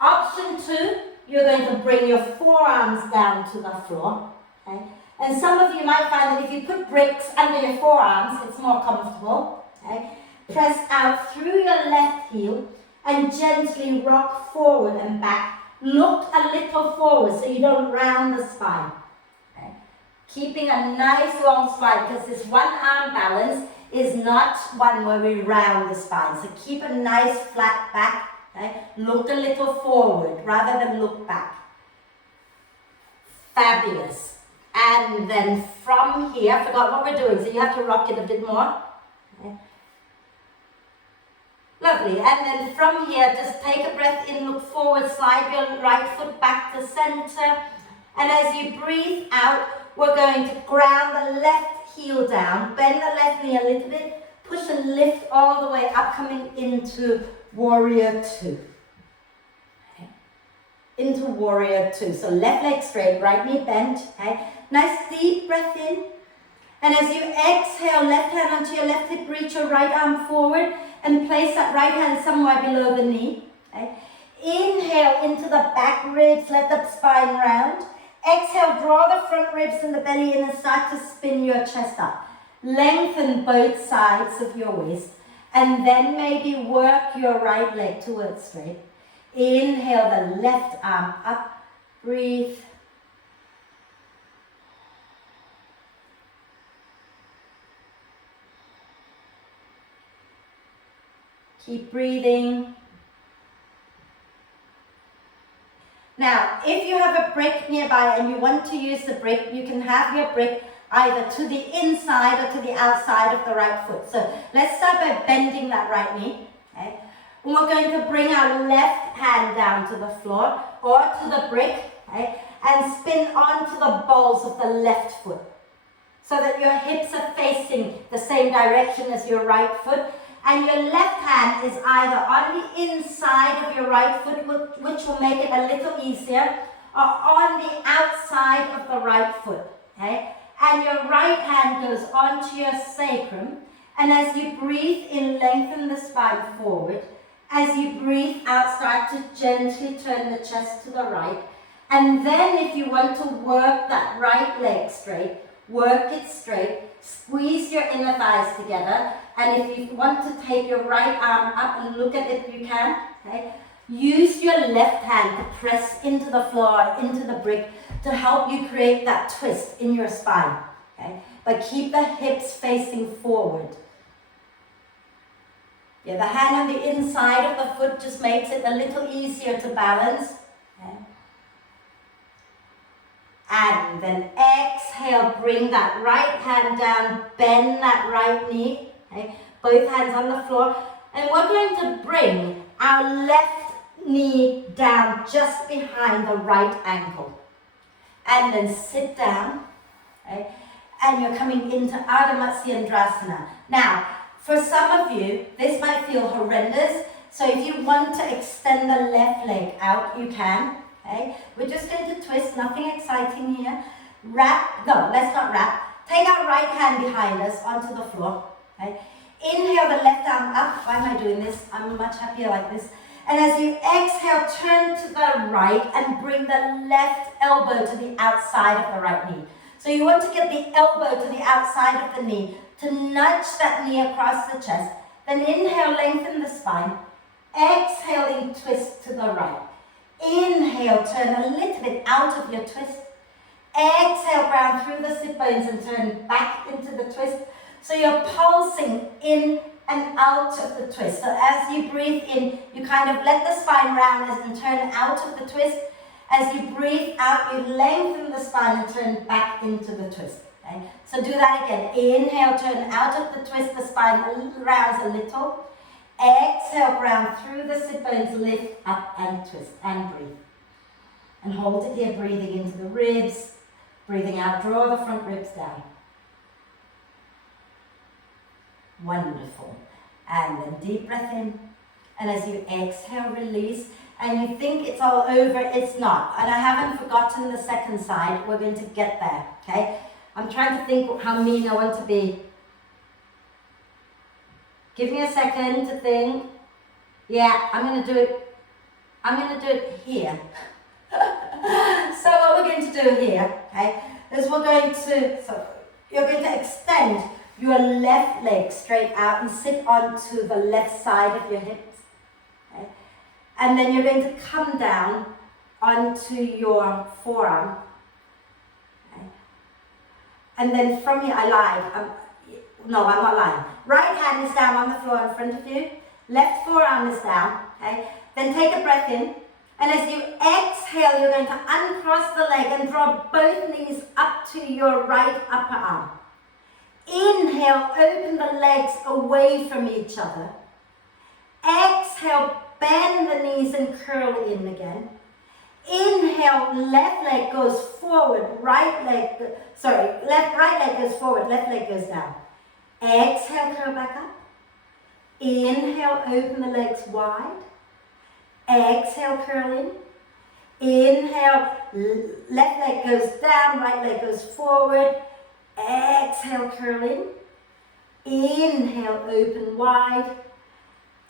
Option two, you're going to bring your forearms down to the floor. Okay? And some of you might find that if you put bricks under your forearms, it's more comfortable. Okay? Press out through your left heel and gently rock forward and back. Look a little forward so you don't round the spine. Okay? Keeping a nice long spine, because this one arm balance is not one where we round the spine. So keep a nice flat back. Okay? Look a little forward rather than look back. Fabulous. And then from here, I forgot what we're doing, so you have to rock it a bit more. Okay. Lovely. And then from here, just take a breath in, look forward, slide your right foot back to center. And as you breathe out, we're going to ground the left heel down, bend the left knee a little bit, push and lift all the way up, coming into Warrior Two. Okay. Into Warrior Two. So left leg straight, right knee bent. Okay. Nice deep breath in. And as you exhale, left hand onto your left hip, reach your right arm forward and place that right hand somewhere below the knee. Okay. Inhale into the back ribs, let the spine round. Exhale, draw the front ribs and the belly in and start to spin your chest up. Lengthen both sides of your waist and then maybe work your right leg towards straight. Inhale the left arm up, breathe. Keep breathing. Now, if you have a brick nearby and you want to use the brick, you can have your brick either to the inside or to the outside of the right foot. So let's start by bending that right knee. Okay? And we're going to bring our left hand down to the floor or to the brick, okay? And spin onto the balls of the left foot so that your hips are facing the same direction as your right foot. And your left hand is either on the inside of your right foot, which will make it a little easier, or on the outside of the right foot, okay? And your right hand goes onto your sacrum. And as you breathe in, lengthen the spine forward. As you breathe out, start to gently turn the chest to the right. And then if you want to work that right leg straight, work it straight, squeeze your inner thighs together. And if you want to take your right arm up and look at it, you can. Okay? Use your left hand to press into the floor, into the brick, to help you create that twist in your spine. Okay? But keep the hips facing forward. Yeah, the hand on the inside of the foot just makes it a little easier to balance. Okay? And then exhale, bring that right hand down, bend that right knee. Okay, both hands on the floor, and we're going to bring our left knee down just behind the right ankle, and then sit down, okay? And you're coming into Ardha Matsyendrasana. Now, for some of you, this might feel horrendous, so if you want to extend the left leg out, you can, okay? We're just going to twist, nothing exciting here. Wrap, no, let's not wrap. Take our right hand behind us onto the floor. Okay. Inhale the left arm up. Why am I doing this? I'm much happier like this. And as you exhale, turn to the right and bring the left elbow to the outside of the right knee. So you want to get the elbow to the outside of the knee to nudge that knee across the chest. Then inhale, lengthen the spine. Exhaling, twist to the right. Inhale, turn a little bit out of your twist. Exhale, ground through the sit bones and turn back into the twist. So you're pulsing in and out of the twist. So as you breathe in, you kind of let the spine round and turn out of the twist. As you breathe out, you lengthen the spine and turn back into the twist. Okay? So do that again. Inhale, turn out of the twist, the spine rounds a little. Exhale, ground through the sit bones, lift up and twist and breathe. And hold it here, breathing into the ribs. Breathing out, draw the front ribs down. Wonderful. And then deep breath in. And as you exhale, release. And you think it's all over, it's not. And I haven't forgotten the second side. We're going to get there, okay? I'm trying to think how mean I want to be. Give me a second to think. Yeah, I'm going to do it here. So what we're going to do here, okay, is you're going to extend your left leg straight out and sit onto the left side of your hips. Okay? And then you're going to come down onto your forearm. Okay? And then from here, I lied. No, I'm not lying. Right hand is down on the floor in front of you. Left forearm is down, okay? Then take a breath in. And as you exhale, you're going to uncross the leg and draw both knees up to your right upper arm. Inhale, open the legs away from each other. Exhale, bend the knees and curl in again. Inhale, left leg goes forward, right leg goes forward, left leg goes down. Exhale, curl back up. Inhale, open the legs wide. Exhale, curl in. Inhale, left leg goes down, right leg goes forward. Exhale, curl in. Inhale, open wide.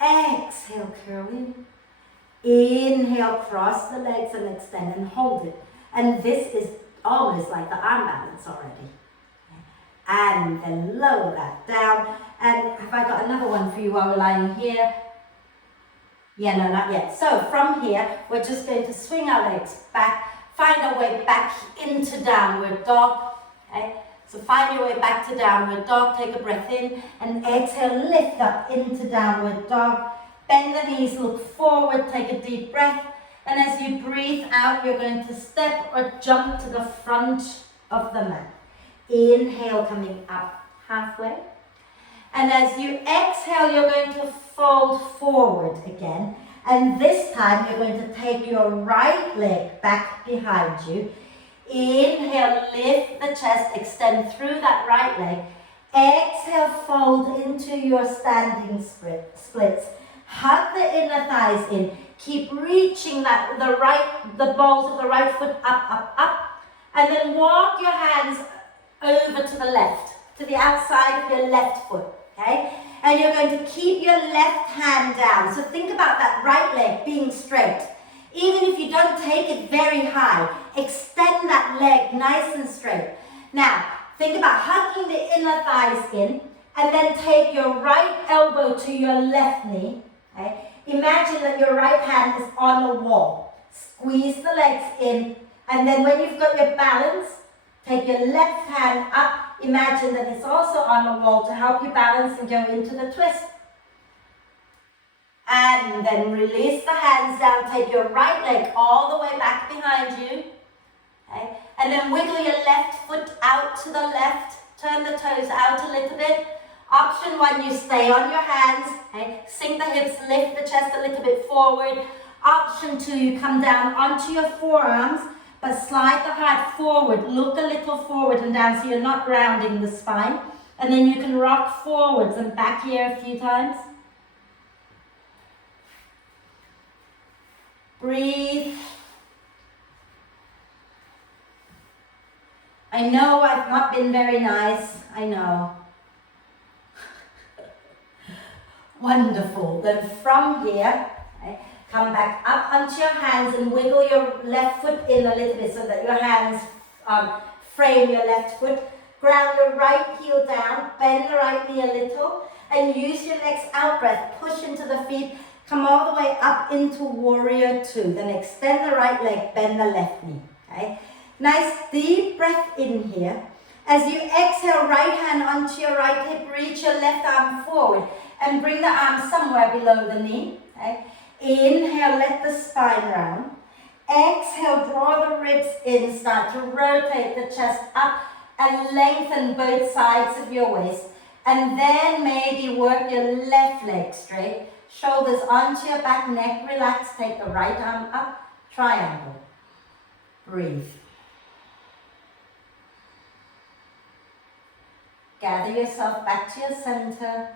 Exhale, curl in. Inhale, cross the legs and extend and hold it. And this is almost like the arm balance already. And then lower that down. And have I got another one for you while we're lying here? Yeah, no, not yet. So from here, we're just going to swing our legs back, find our way back into downward dog. Okay? So find your way back to downward dog, take a breath in, and exhale, lift up into downward dog. Bend the knees, look forward, take a deep breath. And as you breathe out, you're going to step or jump to the front of the mat. Inhale, coming up halfway. And as you exhale, you're going to fold forward again. And this time, you're going to take your right leg back behind you. Inhale, lift the chest, extend through that right leg. Exhale, fold into your standing splits. Hug the inner thighs in. Keep reaching the balls of the right foot up. And then walk your hands over to the left, to the outside of your left foot, okay? And you're going to keep your left hand down. So think about that right leg being straight. Even if you don't take it very high, extend that leg nice and straight. Now, think about hugging the inner thighs in, and then take your right elbow to your left knee. Okay? Imagine that your right hand is on a wall. Squeeze the legs in, and then when you've got your balance, take your left hand up. Imagine that it's also on a wall to help you balance and go into the twist. And then release the hands down. Take your right leg all the way back behind you. Okay? And then wiggle your left foot out to the left. Turn the toes out a little bit. Option 1, you stay on your hands. Okay? Sink the hips, lift the chest a little bit forward. Option 2, you come down onto your forearms, but slide the heart forward. Look a little forward and down so you're not grounding the spine. And then you can rock forwards and back here a few times. Breathe. I know I've not been very nice. I know. Wonderful. Then from here, okay, come back up onto your hands and wiggle your left foot in a little bit so that your hands frame your left foot. Ground your right heel down, bend the right knee a little, and use your next out breath. Push into the feet, come all the way up into warrior 2. Then extend the right leg, bend the left knee. Okay? Nice deep breath in here. As you exhale, right hand onto your right hip, reach your left arm forward and bring the arm somewhere below the knee. Okay? Inhale, let the spine round. Exhale, draw the ribs in, start to rotate the chest up and lengthen both sides of your waist. And then maybe work your left leg straight. Shoulders onto your back, neck relaxed. Take the right arm up, triangle. Breathe. Gather yourself back to your center.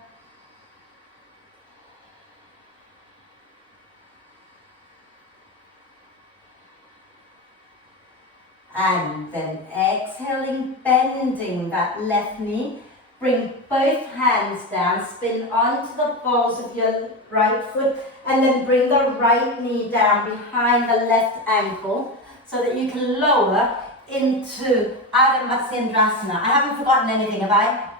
And then exhaling, bending that left knee. Bring both hands down, spin onto the balls of your right foot, and then bring the right knee down behind the left ankle so that you can lower into Ardha Matsyendrasana. I haven't forgotten anything, have I?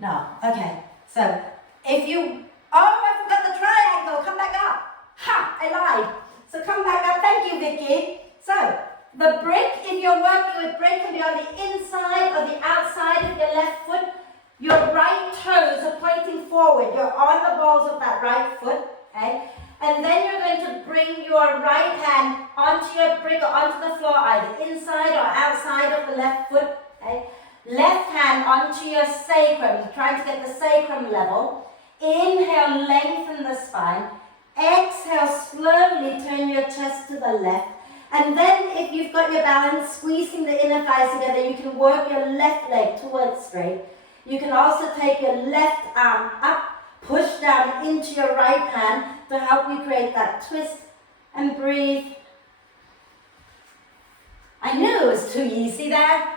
No. Okay. So if you, I forgot the triangle. Come back up. Ha! I lied. So come back up. Thank you, Vicky. So the brick, if you're working with brick, can be on the inside or the outside of your left foot. Your right toes are pointing forward. You're on the balls of that right foot, okay? And then you're going to bring your right hand onto your brick or onto the floor, either inside or outside of the left foot, okay? Left hand onto your sacrum, trying to get the sacrum level. Inhale, lengthen the spine. Exhale, slowly turn your chest to the left. And then if you've got your balance, squeezing the inner thighs together, you can work your left leg towards straight. You can also take your left arm up, push down into your right hand to help you create that twist and breathe. I knew it was too easy there.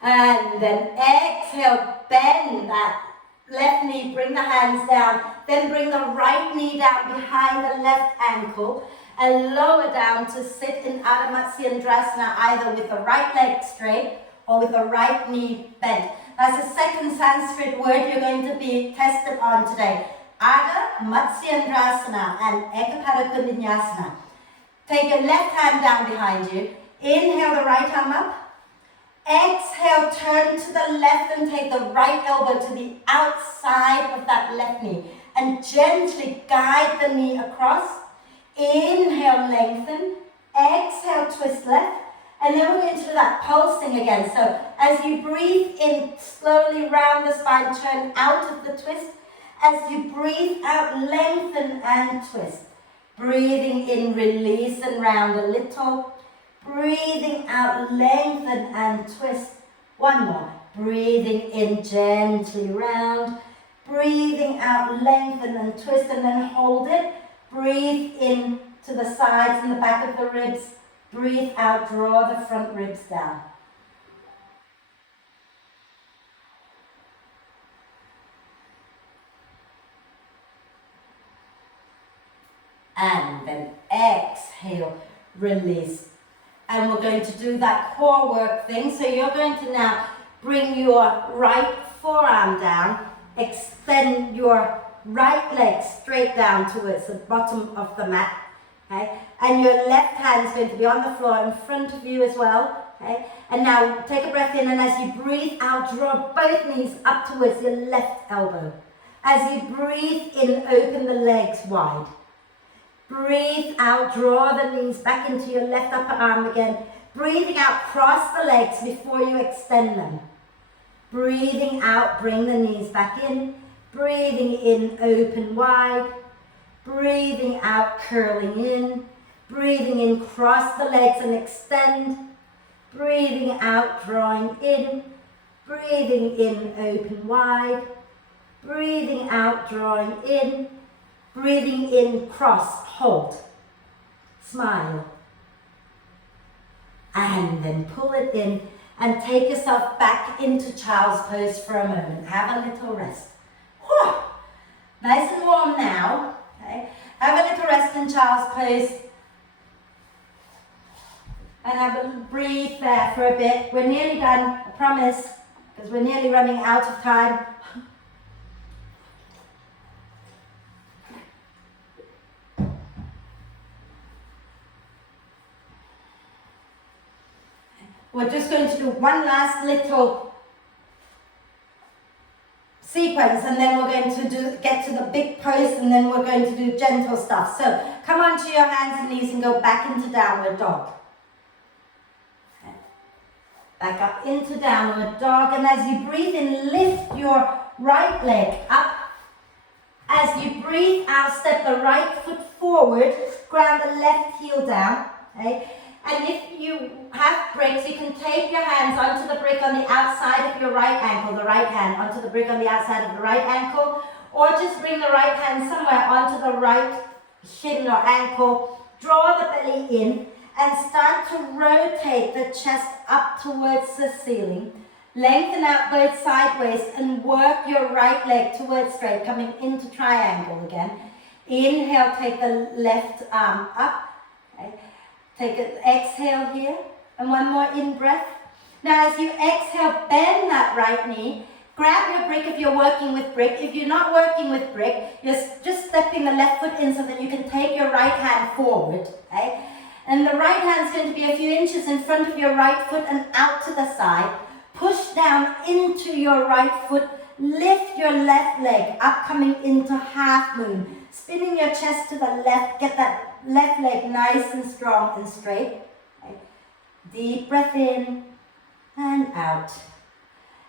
And then exhale, bend that left knee, bring the hands down, then bring the right knee down behind the left ankle and lower down to sit in Ardha Matsyendrasana, either with the right leg straight or with the right knee bent. That's a second Sanskrit word you're going to be tested on today. Ardha Matsyendrasana and Eka Pada Koundinyasana. Take your left hand down behind you. Inhale the right arm up. Exhale, turn to the left and take the right elbow to the outside of that left knee. And gently guide the knee across. Inhale, lengthen. Exhale, twist left. And then we're going to do that pulsing again. So as you breathe in, slowly round the spine, turn out of the twist. As you breathe out, lengthen and twist. Breathing in, release and round a little. Breathing out, lengthen and twist. One more. Breathing in, gently round. Breathing out, lengthen and twist, and then hold it. Breathe in to the sides and the back of the ribs. Breathe out, draw the front ribs down. And then exhale, release. And we're going to do that core work thing. So you're going to now bring your right forearm down, extend your right leg straight down towards the bottom of the mat. Okay? And your left hand is going to be on the floor in front of you as well. Okay? And now take a breath in, and as you breathe out, draw both knees up towards your left elbow. As you breathe in, open the legs wide. Breathe out, draw the knees back into your left upper arm again. Breathing out, cross the legs before you extend them. Breathing out, bring the knees back in. Breathing in, open wide. Breathing out, curling in. Breathing in, cross the legs and extend. Breathing out, drawing in. Breathing in, open wide. Breathing out, drawing in. Breathing in, cross, hold. Smile. And then pull it in and take yourself back into child's pose for a moment. Have a little rest. Whew. Nice and warm now. Okay. Have a little rest in child's pose. And have a breathe there for a bit. We're nearly done, I promise, because we're nearly running out of time. We're just going to do one last little sequence, and then we're going to get to the big pose, and then we're going to do gentle stuff. So come onto your hands and knees and go back into downward dog. Okay. Back up into downward dog, and as you breathe in, lift your right leg up. As you breathe out, step the right foot forward, ground the left heel down. Okay. And if you have bricks, you can take your hands onto the brick on the outside of your right ankle, the right hand onto the brick on the outside of the right ankle, or just bring the right hand somewhere onto the right shin or ankle. Draw the belly in and start to rotate the chest up towards the ceiling. Lengthen out both sideways and work your right leg towards straight, coming into triangle again. Inhale, take the left arm up. Okay. Take an exhale here, and one more in-breath. Now as you exhale, bend that right knee. Grab your brick if you're working with brick. If you're not working with brick, you're just stepping the left foot in so that you can take your right hand forward. Okay? And the right hand's going to be a few inches in front of your right foot and out to the side. Push down into your right foot. Lift your left leg up, coming into half moon. Spinning your chest to the left. Get that left leg nice and strong and straight. Okay. Deep breath in and out.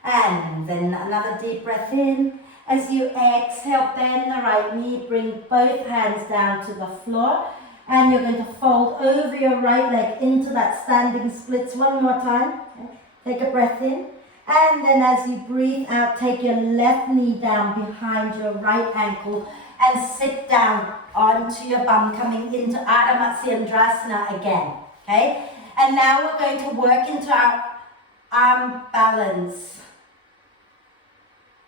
And then another deep breath in. As you exhale, bend the right knee, bring both hands down to the floor. And you're going to fold over your right leg into that standing splits one more time. Okay. Take a breath in. And then as you breathe out, take your left knee down behind your right ankle and sit down onto your bum, coming into Ardha Matsyendrasana again. Okay? And now we're going to work into our arm balance.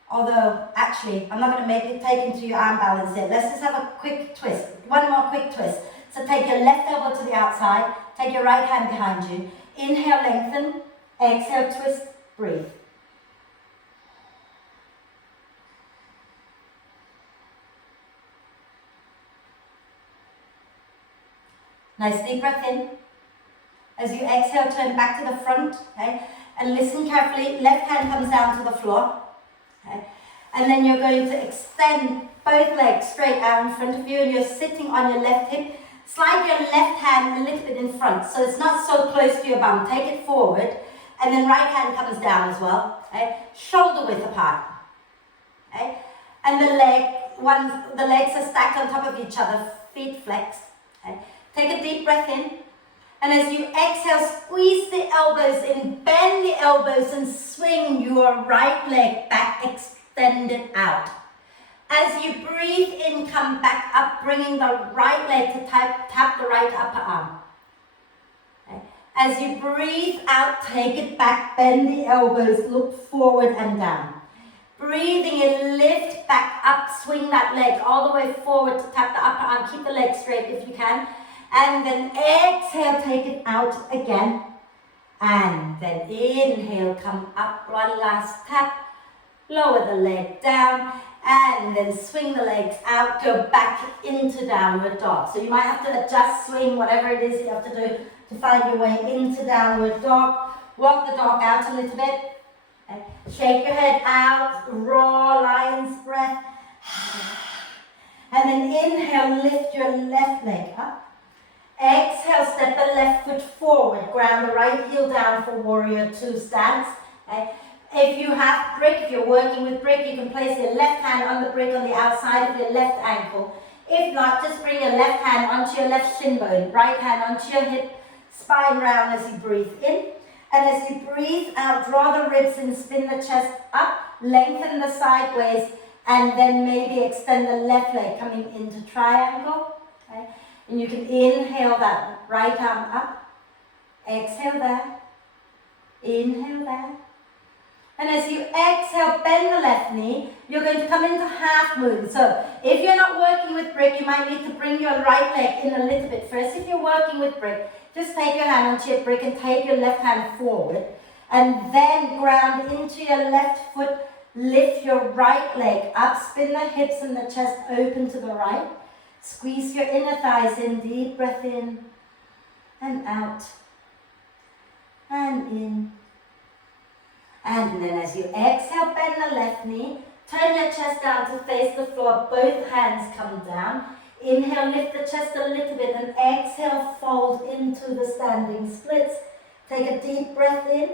Although, actually, I'm not going to take into your arm balance yet. Let's just have a quick twist. One more quick twist. So take your left elbow to the outside. Take your right hand behind you. Inhale, lengthen. Exhale, twist. Breathe. Nice deep breath in. As you exhale, turn back to the front, okay? And listen carefully. Left hand comes down to the floor, okay? And then you're going to extend both legs straight out in front of you, and you're sitting on your left hip. Slide your left hand a little bit in front, so it's not so close to your bum. Take it forward. And then right hand comes down as well, okay? Shoulder width apart, okay? And the legs are stacked on top of each other, feet flexed, okay? Take a deep breath in. And as you exhale, squeeze the elbows in, bend the elbows and swing your right leg back, extend it out. As you breathe in, come back up, bringing the right leg to tap the right upper arm. As you breathe out, take it back, bend the elbows, look forward and down. Breathing in, lift back up, swing that leg all the way forward to tap the upper arm. Keep the leg straight if you can. And then exhale, take it out again. And then inhale, come up, one last tap. Lower the leg down. And then swing the legs out, go back into downward dog. So you might have to adjust, swing, whatever it is you have to do to find your way into downward dog. Walk the dog out a little bit. Okay. Shake your head out, raw lion's breath. And then inhale, lift your left leg up. Exhale, step the left foot forward, ground the right heel down for warrior two stance. Okay. If you have brick, if you're working with brick, you can place your left hand on the brick on the outside of your left ankle. If not, just bring your left hand onto your left shin bone, right hand onto your hip, spine round as you breathe in. And as you breathe out, draw the ribs in, spin the chest up, lengthen the sideways, and then maybe extend the left leg coming into triangle. Okay? And you can inhale that right arm up, exhale there, inhale there. And as you exhale, bend the left knee, you're going to come into half moon. So if you're not working with brick, you might need to bring your right leg in a little bit first. If you're working with brick, just take your hand onto your brick and take your left hand forward. And then ground into your left foot, lift your right leg up, spin the hips and the chest open to the right. Squeeze your inner thighs in, deep breath in and out and in. And then as you exhale, bend the left knee, turn your chest down to face the floor, both hands come down. Inhale, lift the chest a little bit, and exhale, fold into the standing splits. Take a deep breath in,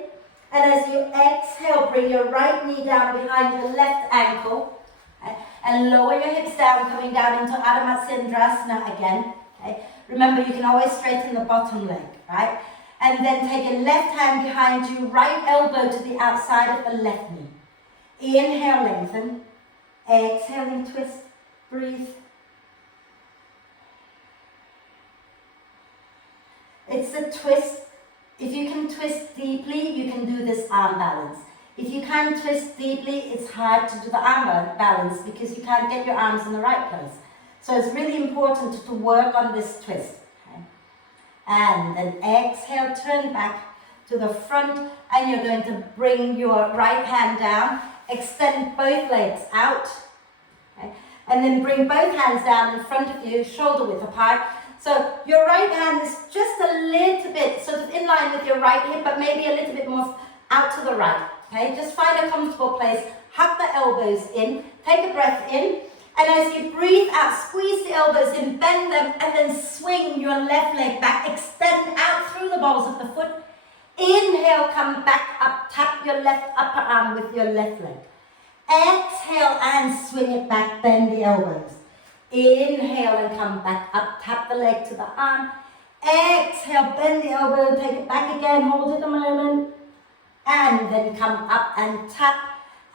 and as you exhale, bring your right knee down behind your left ankle, okay? And lower your hips down, coming down into Ardha Matsyendrasana again. Okay? Remember, you can always straighten the bottom leg, right? And then take your left hand behind you, right elbow to the outside of the left knee. Inhale, lengthen. Exhaling, twist, breathe. It's a twist. If you can twist deeply, you can do this arm balance. If you can't twist deeply, it's hard to do the arm balance because you can't get your arms in the right place. So it's really important to work on this twist. And then exhale, turn back to the front, and you're going to bring your right hand down, extend both legs out, okay? And then bring both hands down in front of you, shoulder width apart. So your right hand is just a little bit sort of in line with your right hip, but maybe a little bit more out to the right. Okay, just find a comfortable place, hug the elbows in, take a breath in, and as you breathe out, squeeze the elbows in, bend them, and then swing your left leg back, extend out through the balls of the foot. Inhale, come back up, tap your left upper arm with your left leg. Exhale and swing it back, bend the elbows. Inhale and come back up, tap the leg to the arm. Exhale, bend the elbow, take it back again, hold it a moment. And then come up and tap,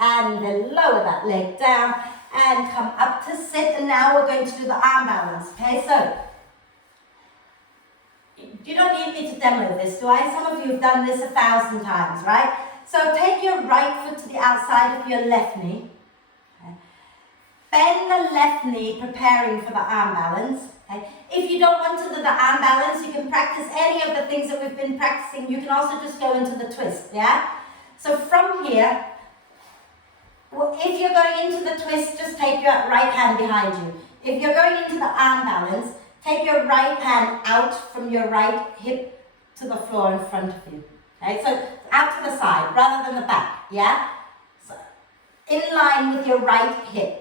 and then lower that leg down, and come up to sit. And now we're going to do the arm balance, okay? So, you don't need me to demo this, do I? Some of you have done this 1,000 times, right? So take your right foot to the outside of your left knee. Okay. Bend the left knee, preparing for the arm balance. Okay. If you don't want to do the arm balance, you can practice any of the things that we've been practicing. You can also just go into the twist, yeah? So from here, if you're going into the twist, just take your right hand behind you. If you're going into the arm balance, take your right hand out from your right hip to the floor in front of you. Okay, so out to the side rather than the back, yeah? So in line with your right hip.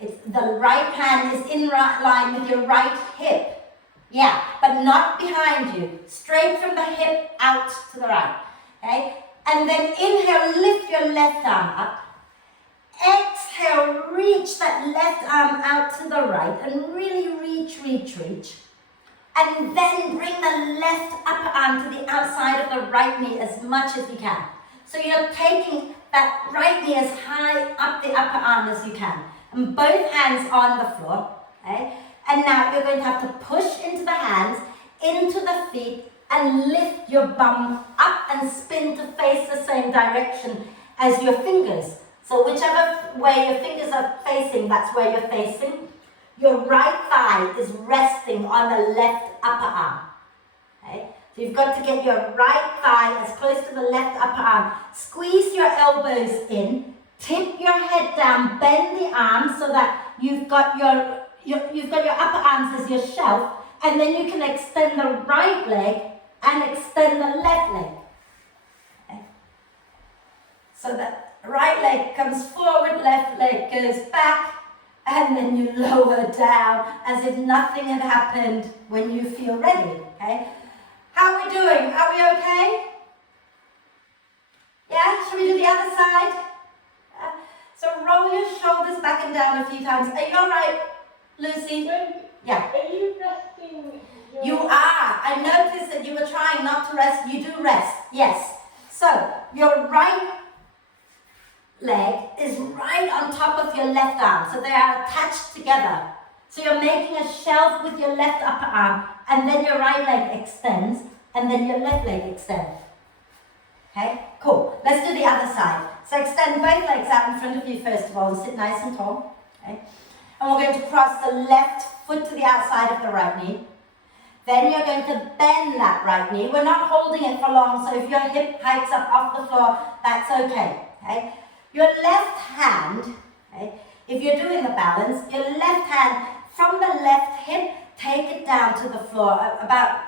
The right hand is in line with your right hip. Yeah, but not behind you. Straight from the hip out to the right. Okay? And then inhale, lift your left arm up. Exhale, reach that left arm out to the right and really reach. And then bring the left upper arm to the outside of the right knee as much as you can. So you're taking that right knee as high up the upper arm as you can. And both hands on the floor. Okay? And now you're going to have to push into the hands, into the feet, and lift your bum up and spin to face the same direction as your fingers. So whichever way your fingers are facing, that's where you're facing. Your right thigh is resting on the left upper arm. Okay? So you've got to get your right thigh as close to the left upper arm. Squeeze your elbows in, tip your head down, bend the arms so that you've got your upper arms as your shelf, and then you can extend the right leg and extend the left leg. Okay? So that right leg comes forward, left leg goes back, and then you lower down as if nothing had happened when you feel ready, okay? How are we doing? Are we okay? Yeah, should we do the other side? So roll your shoulders back and down a few times. Are you all right, Lucy? Yeah. Are you resting? You are. I noticed that you were trying not to rest. You do rest, yes. So your right leg is right on top of your left arm. So they are attached together. So you're making a shelf with your left upper arm, and then your right leg extends, and then your left leg extends. Okay, cool. Let's do the other side. So extend both legs out in front of you first of all, and sit nice and tall. Okay, and we're going to cross the left foot to the outside of the right knee. Then you're going to bend that right knee. We're not holding it for long, so if your hip hikes up off the floor, that's okay. Okay. Your left hand, okay, if you're doing the balance, your left hand from the left hip, take it down to the floor, about,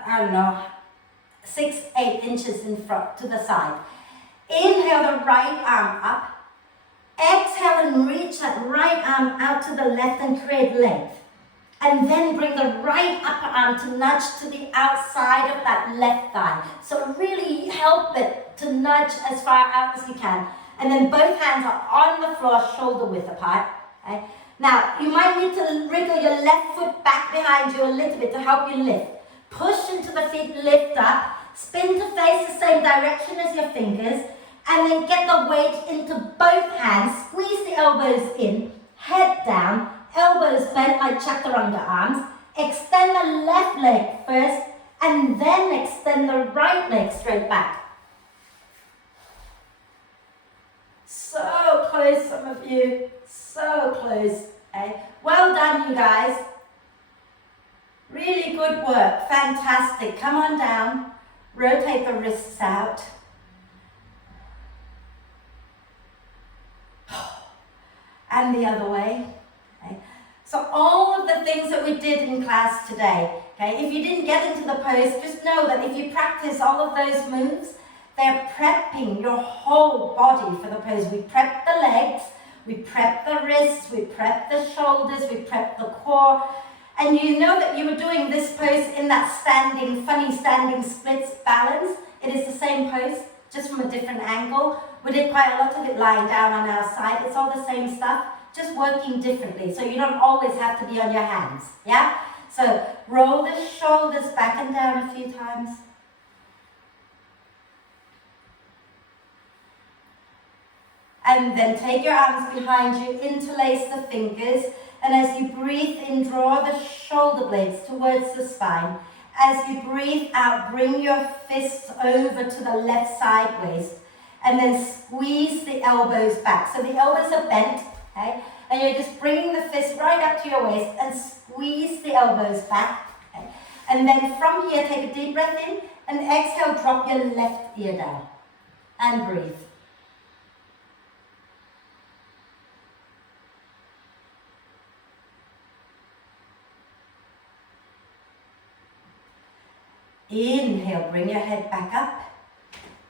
6-8 inches in front to the side. Inhale the right arm up. Exhale and reach that right arm out to the left and create length. And then bring the right upper arm to nudge to the outside of that left thigh. So really help it to nudge as far out as you can. And then both hands are on the floor, shoulder width apart. Okay? Now, you might need to wriggle your left foot back behind you a little bit to help you lift. Push into the feet, lift up. Spin to face the same direction as your fingers. And then get the weight into both hands. Squeeze the elbows in, head down, elbows bent like chaturanga arms. Extend the left leg first, and then extend the right leg straight back. So close, some of you. So close. Okay? Well done, you guys. Really good work. Fantastic. Come on down. Rotate the wrists out. And the other way. Okay? So all of the things that we did in class today, okay, if you didn't get into the pose, just know that if you practice all of those moves, they're prepping your whole body for the pose. We prep the legs, we prep the wrists, we prep the shoulders, we prep the core. And you know that you were doing this pose in that standing, funny standing splits balance. It is the same pose, just from a different angle. We did quite a lot of it lying down on our side. It's all the same stuff, just working differently. So you don't always have to be on your hands, yeah? So roll the shoulders back and down a few times. And then take your arms behind you, interlace the fingers, and as you breathe in, draw the shoulder blades towards the spine. As you breathe out, bring your fists over to the left side waist, and then squeeze the elbows back. So the elbows are bent, okay? And you're just bringing the fist right up to your waist and squeeze the elbows back. Okay? And then from here, take a deep breath in, and exhale, drop your left ear down, and breathe. Inhale, bring your head back up.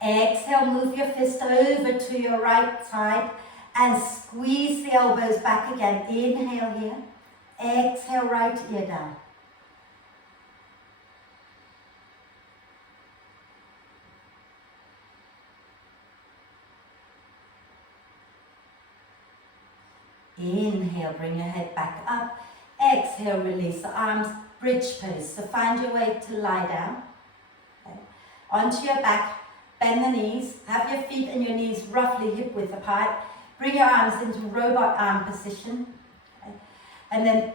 Exhale, move your fist over to your right side and squeeze the elbows back again. Inhale here. Exhale, right ear down. Inhale, bring your head back up. Exhale, release the arms, bridge pose. So find your way to lie down. Okay. Onto your back, bend the knees, have your feet and your knees roughly hip width apart. Bring your arms into robot arm position. Okay. And then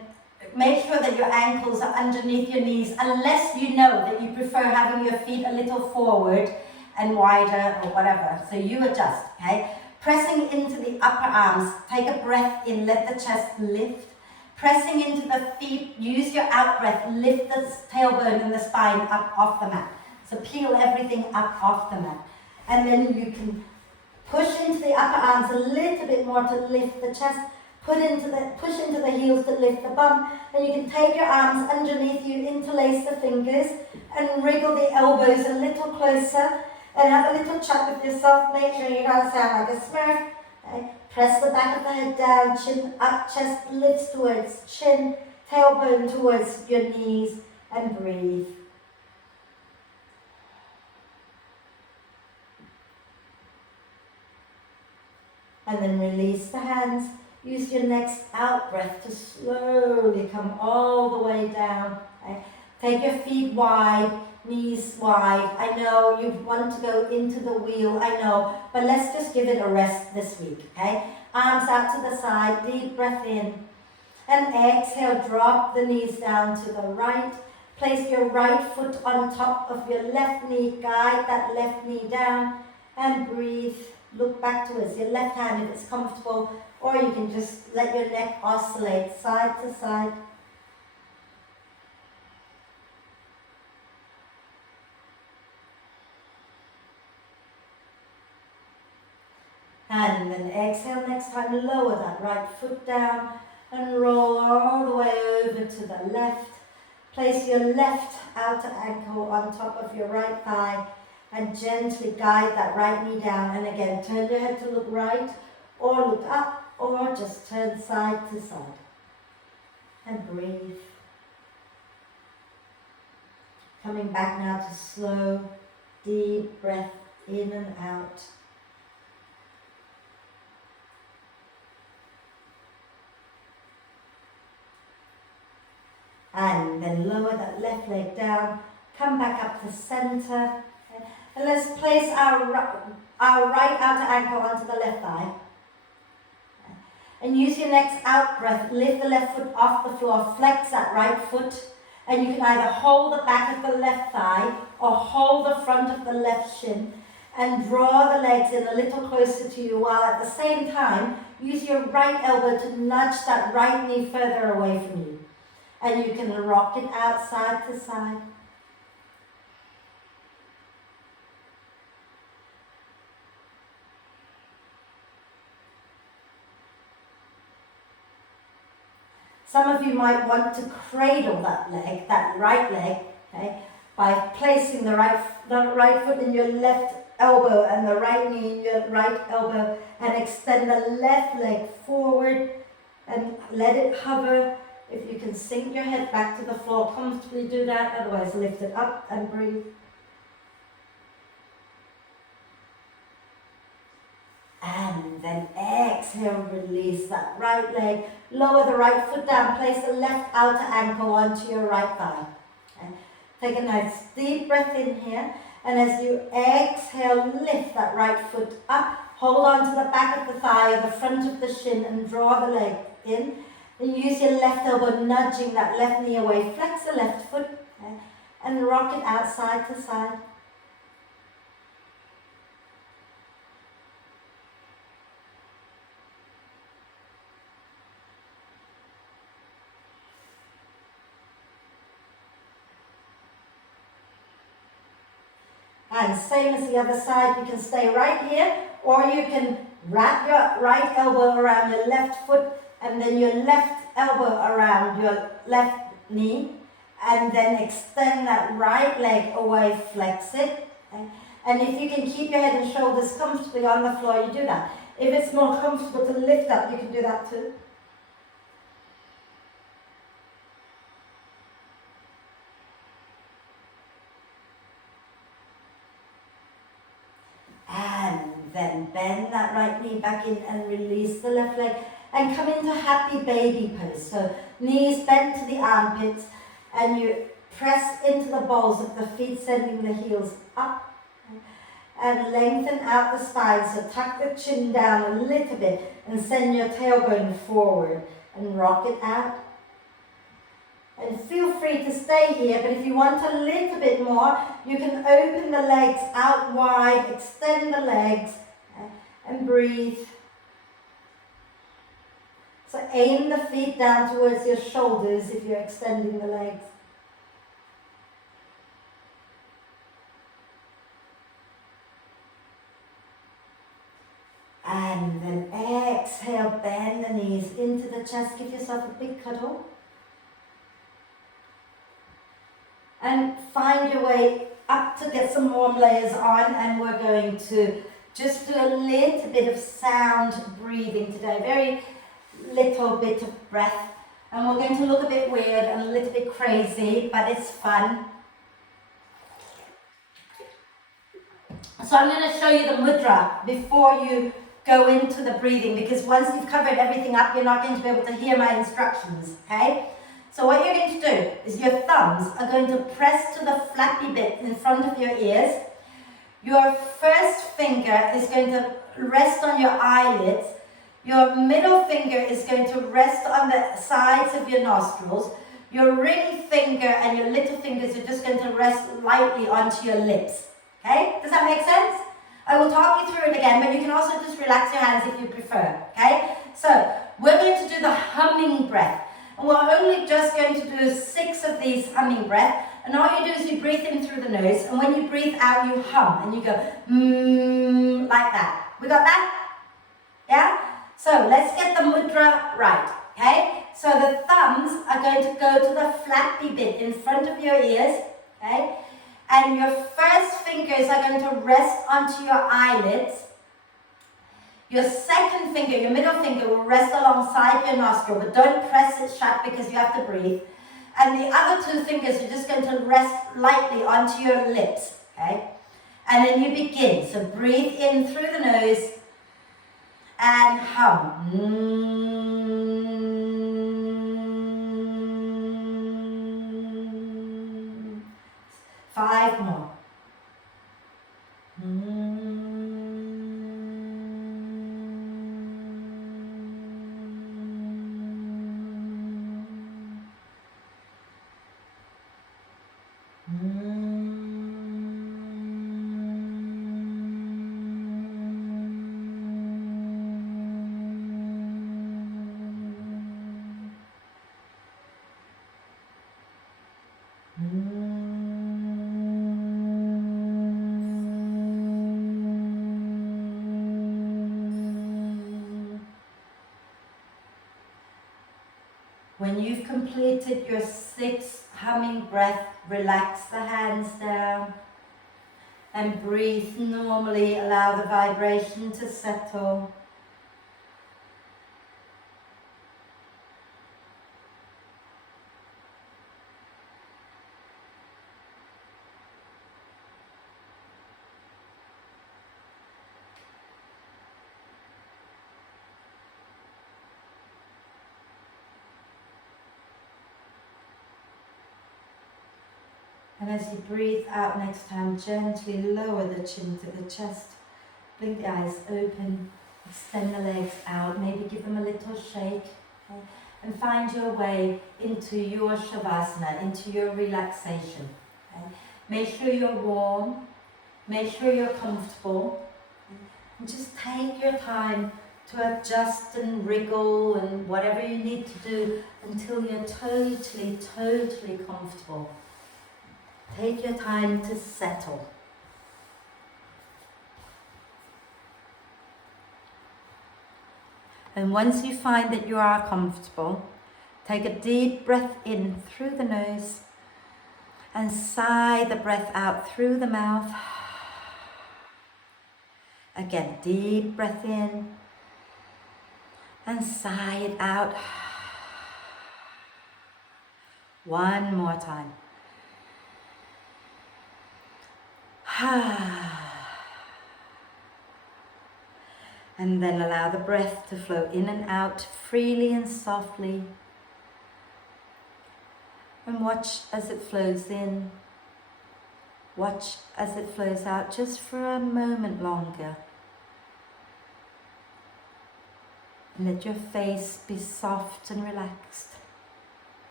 make sure that your ankles are underneath your knees, unless you know that you prefer having your feet a little forward and wider or whatever. So you adjust, okay? Pressing into the upper arms, take a breath in, let the chest lift. Pressing into the feet, use your out breath, lift the tailbone and the spine up off the mat. So peel everything up off the mat. And then you can push into the upper arms a little bit more to lift the chest, push into the heels to lift the bum. And you can take your arms underneath you, interlace the fingers, and wriggle the elbows a little closer, and have a little chat with yourself. Make sure you don't sound like a smurf. Okay. Press the back of the head down, chin up, chest lifts towards chin, tailbone towards your knees, and breathe. And then release the hands. Use your next out breath to slowly come all the way down. Okay? Take your feet wide, knees wide. I know you want to go into the wheel, I know, but let's just give it a rest this week, okay? Arms out to the side, deep breath in. And exhale, drop the knees down to the right. Place your right foot on top of your left knee, guide that left knee down, and breathe. Look back towards your left hand if it's comfortable, or you can just let your neck oscillate side to side. And then exhale next time, lower that right foot down and roll all the way over to the left. Place your left outer ankle on top of your right thigh and gently guide that right knee down. And again, turn your head to look right or look up, or just turn side to side. And breathe. Coming back now to slow, deep breath in and out. And then lower that left leg down, come back up to center. And let's place our right outer ankle onto the left thigh. And use your next out breath, lift the left foot off the floor, flex that right foot. And you can either hold the back of the left thigh or hold the front of the left shin and draw the legs in a little closer to you, while at the same time, use your right elbow to nudge that right knee further away from you. And you can rock it out side to side. Some of you might want to cradle that leg, that right leg, okay, by placing the right foot in your left elbow and the right knee in your right elbow, and extend the left leg forward and let it hover. If you can sink your head back to the floor, comfortably do that, otherwise lift it up and breathe. And then exhale, release that right leg, lower the right foot down, place the left outer ankle onto your right thigh. Okay. Take a nice deep breath in here, and as you exhale, lift that right foot up, hold on to the back of the thigh or the front of the shin and draw the leg in. Then use your left elbow, nudging that left knee away, flex the left foot, okay, and rock it out side to side. And same as the other side, you can stay right here, or you can wrap your right elbow around your left foot, and then your left elbow around your left knee, and then extend that right leg away, flex it. Okay? And if you can keep your head and shoulders comfortably on the floor, you do that. If it's more comfortable to lift up, you can do that too. And then bend that right knee back in and release the left leg and come into happy baby pose. So knees bent to the armpits and you press into the balls of the feet, sending the heels up and lengthen out the spine. So tuck the chin down a little bit and send your tailbone forward and rock it out. And feel free to stay here, but if you want a little bit more, you can open the legs out wide, extend the legs, and breathe. So aim the feet down towards your shoulders if you're extending the legs. And then exhale, bend the knees into the chest, give yourself a big cuddle. And find your way up to get some warm layers on, and we're going to just do a little bit of sound breathing today, very little bit of breath, and we're going to look a bit weird and a little bit crazy, but it's fun. So I'm going to show you the mudra before you go into the breathing, because once you've covered everything up, you're not going to be able to hear my instructions, okay? So what you're going to do is your thumbs are going to press to the flappy bit in front of your ears. Your first finger is going to rest on your eyelids. Your middle finger is going to rest on the sides of your nostrils. Your ring finger and your little fingers are just going to rest lightly onto your lips. Okay? Does that make sense? I will talk you through it again, but you can also just relax your hands if you prefer. Okay? So, we're going to do the humming breath. And we're only just going to do 6 of these humming breaths. And all you do is you breathe in through the nose, and when you breathe out, you hum, and you go, like that. We got that? Yeah? So let's get the mudra right, okay? So the thumbs are going to go to the flappy bit in front of your ears, okay? And your first fingers are going to rest onto your eyelids. Your second finger, your middle finger, will rest alongside your nostril, but don't press it shut because you have to breathe. And the other 2 fingers are just going to rest lightly onto your lips, okay? And then you begin. So breathe in through the nose and hum. 5 more. When you've completed your 6th humming breath, relax the hands down And breathe normally, allow the vibration to settle. And as you breathe out next time, gently lower the chin to the chest. Blink the eyes open, extend the legs out, maybe give them a little shake. Okay? And find your way into your Shavasana, into your relaxation. Okay? Make sure you're warm, make sure you're comfortable. And just take your time to adjust and wriggle and whatever you need to do until you're totally, totally comfortable. Take your time to settle. And once you find that you are comfortable, take a deep breath in through the nose and sigh the breath out through the mouth. Again, deep breath in and sigh it out. One more time. And then allow the breath to flow in and out freely and softly. And watch as it flows in. Watch as it flows out just for a moment longer. Let your face be soft and relaxed.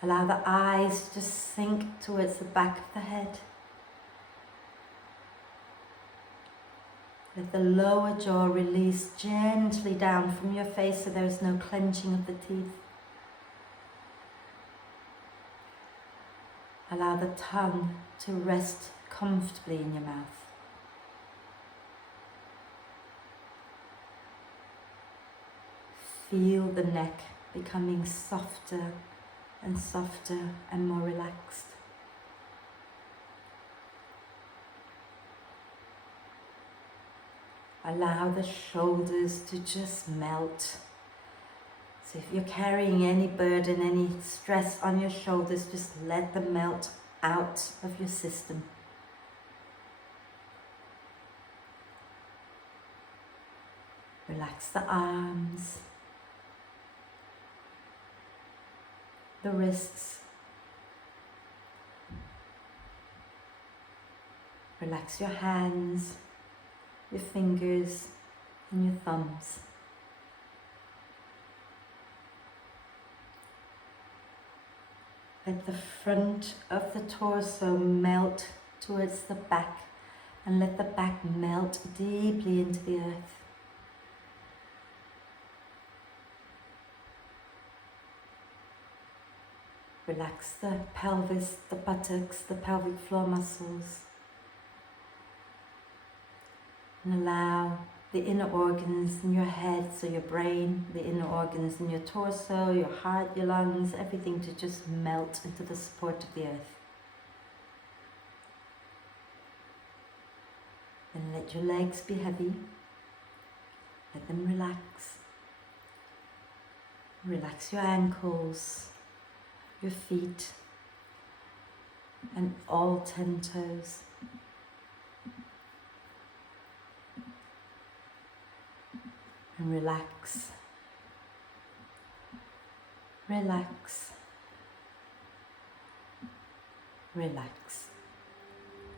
Allow the eyes to sink towards the back of the head. Let the lower jaw release gently down from your face so there is no clenching of the teeth. Allow the tongue to rest comfortably in your mouth. Feel the neck becoming softer and softer and more relaxed. Allow the shoulders to just melt. So if you're carrying any burden, any stress on your shoulders, just let them melt out of your system. Relax the arms, the wrists. Relax your hands, your fingers and your thumbs. Let the front of the torso melt towards the back and let the back melt deeply into the earth. Relax the pelvis, the buttocks, the pelvic floor muscles. And allow the inner organs in your head, so your brain, the inner organs in your torso, your heart, your lungs, everything to just melt into the support of the earth. And let your legs be heavy. Let them relax. Relax your ankles, your feet, and all 10 toes. And relax, relax, relax.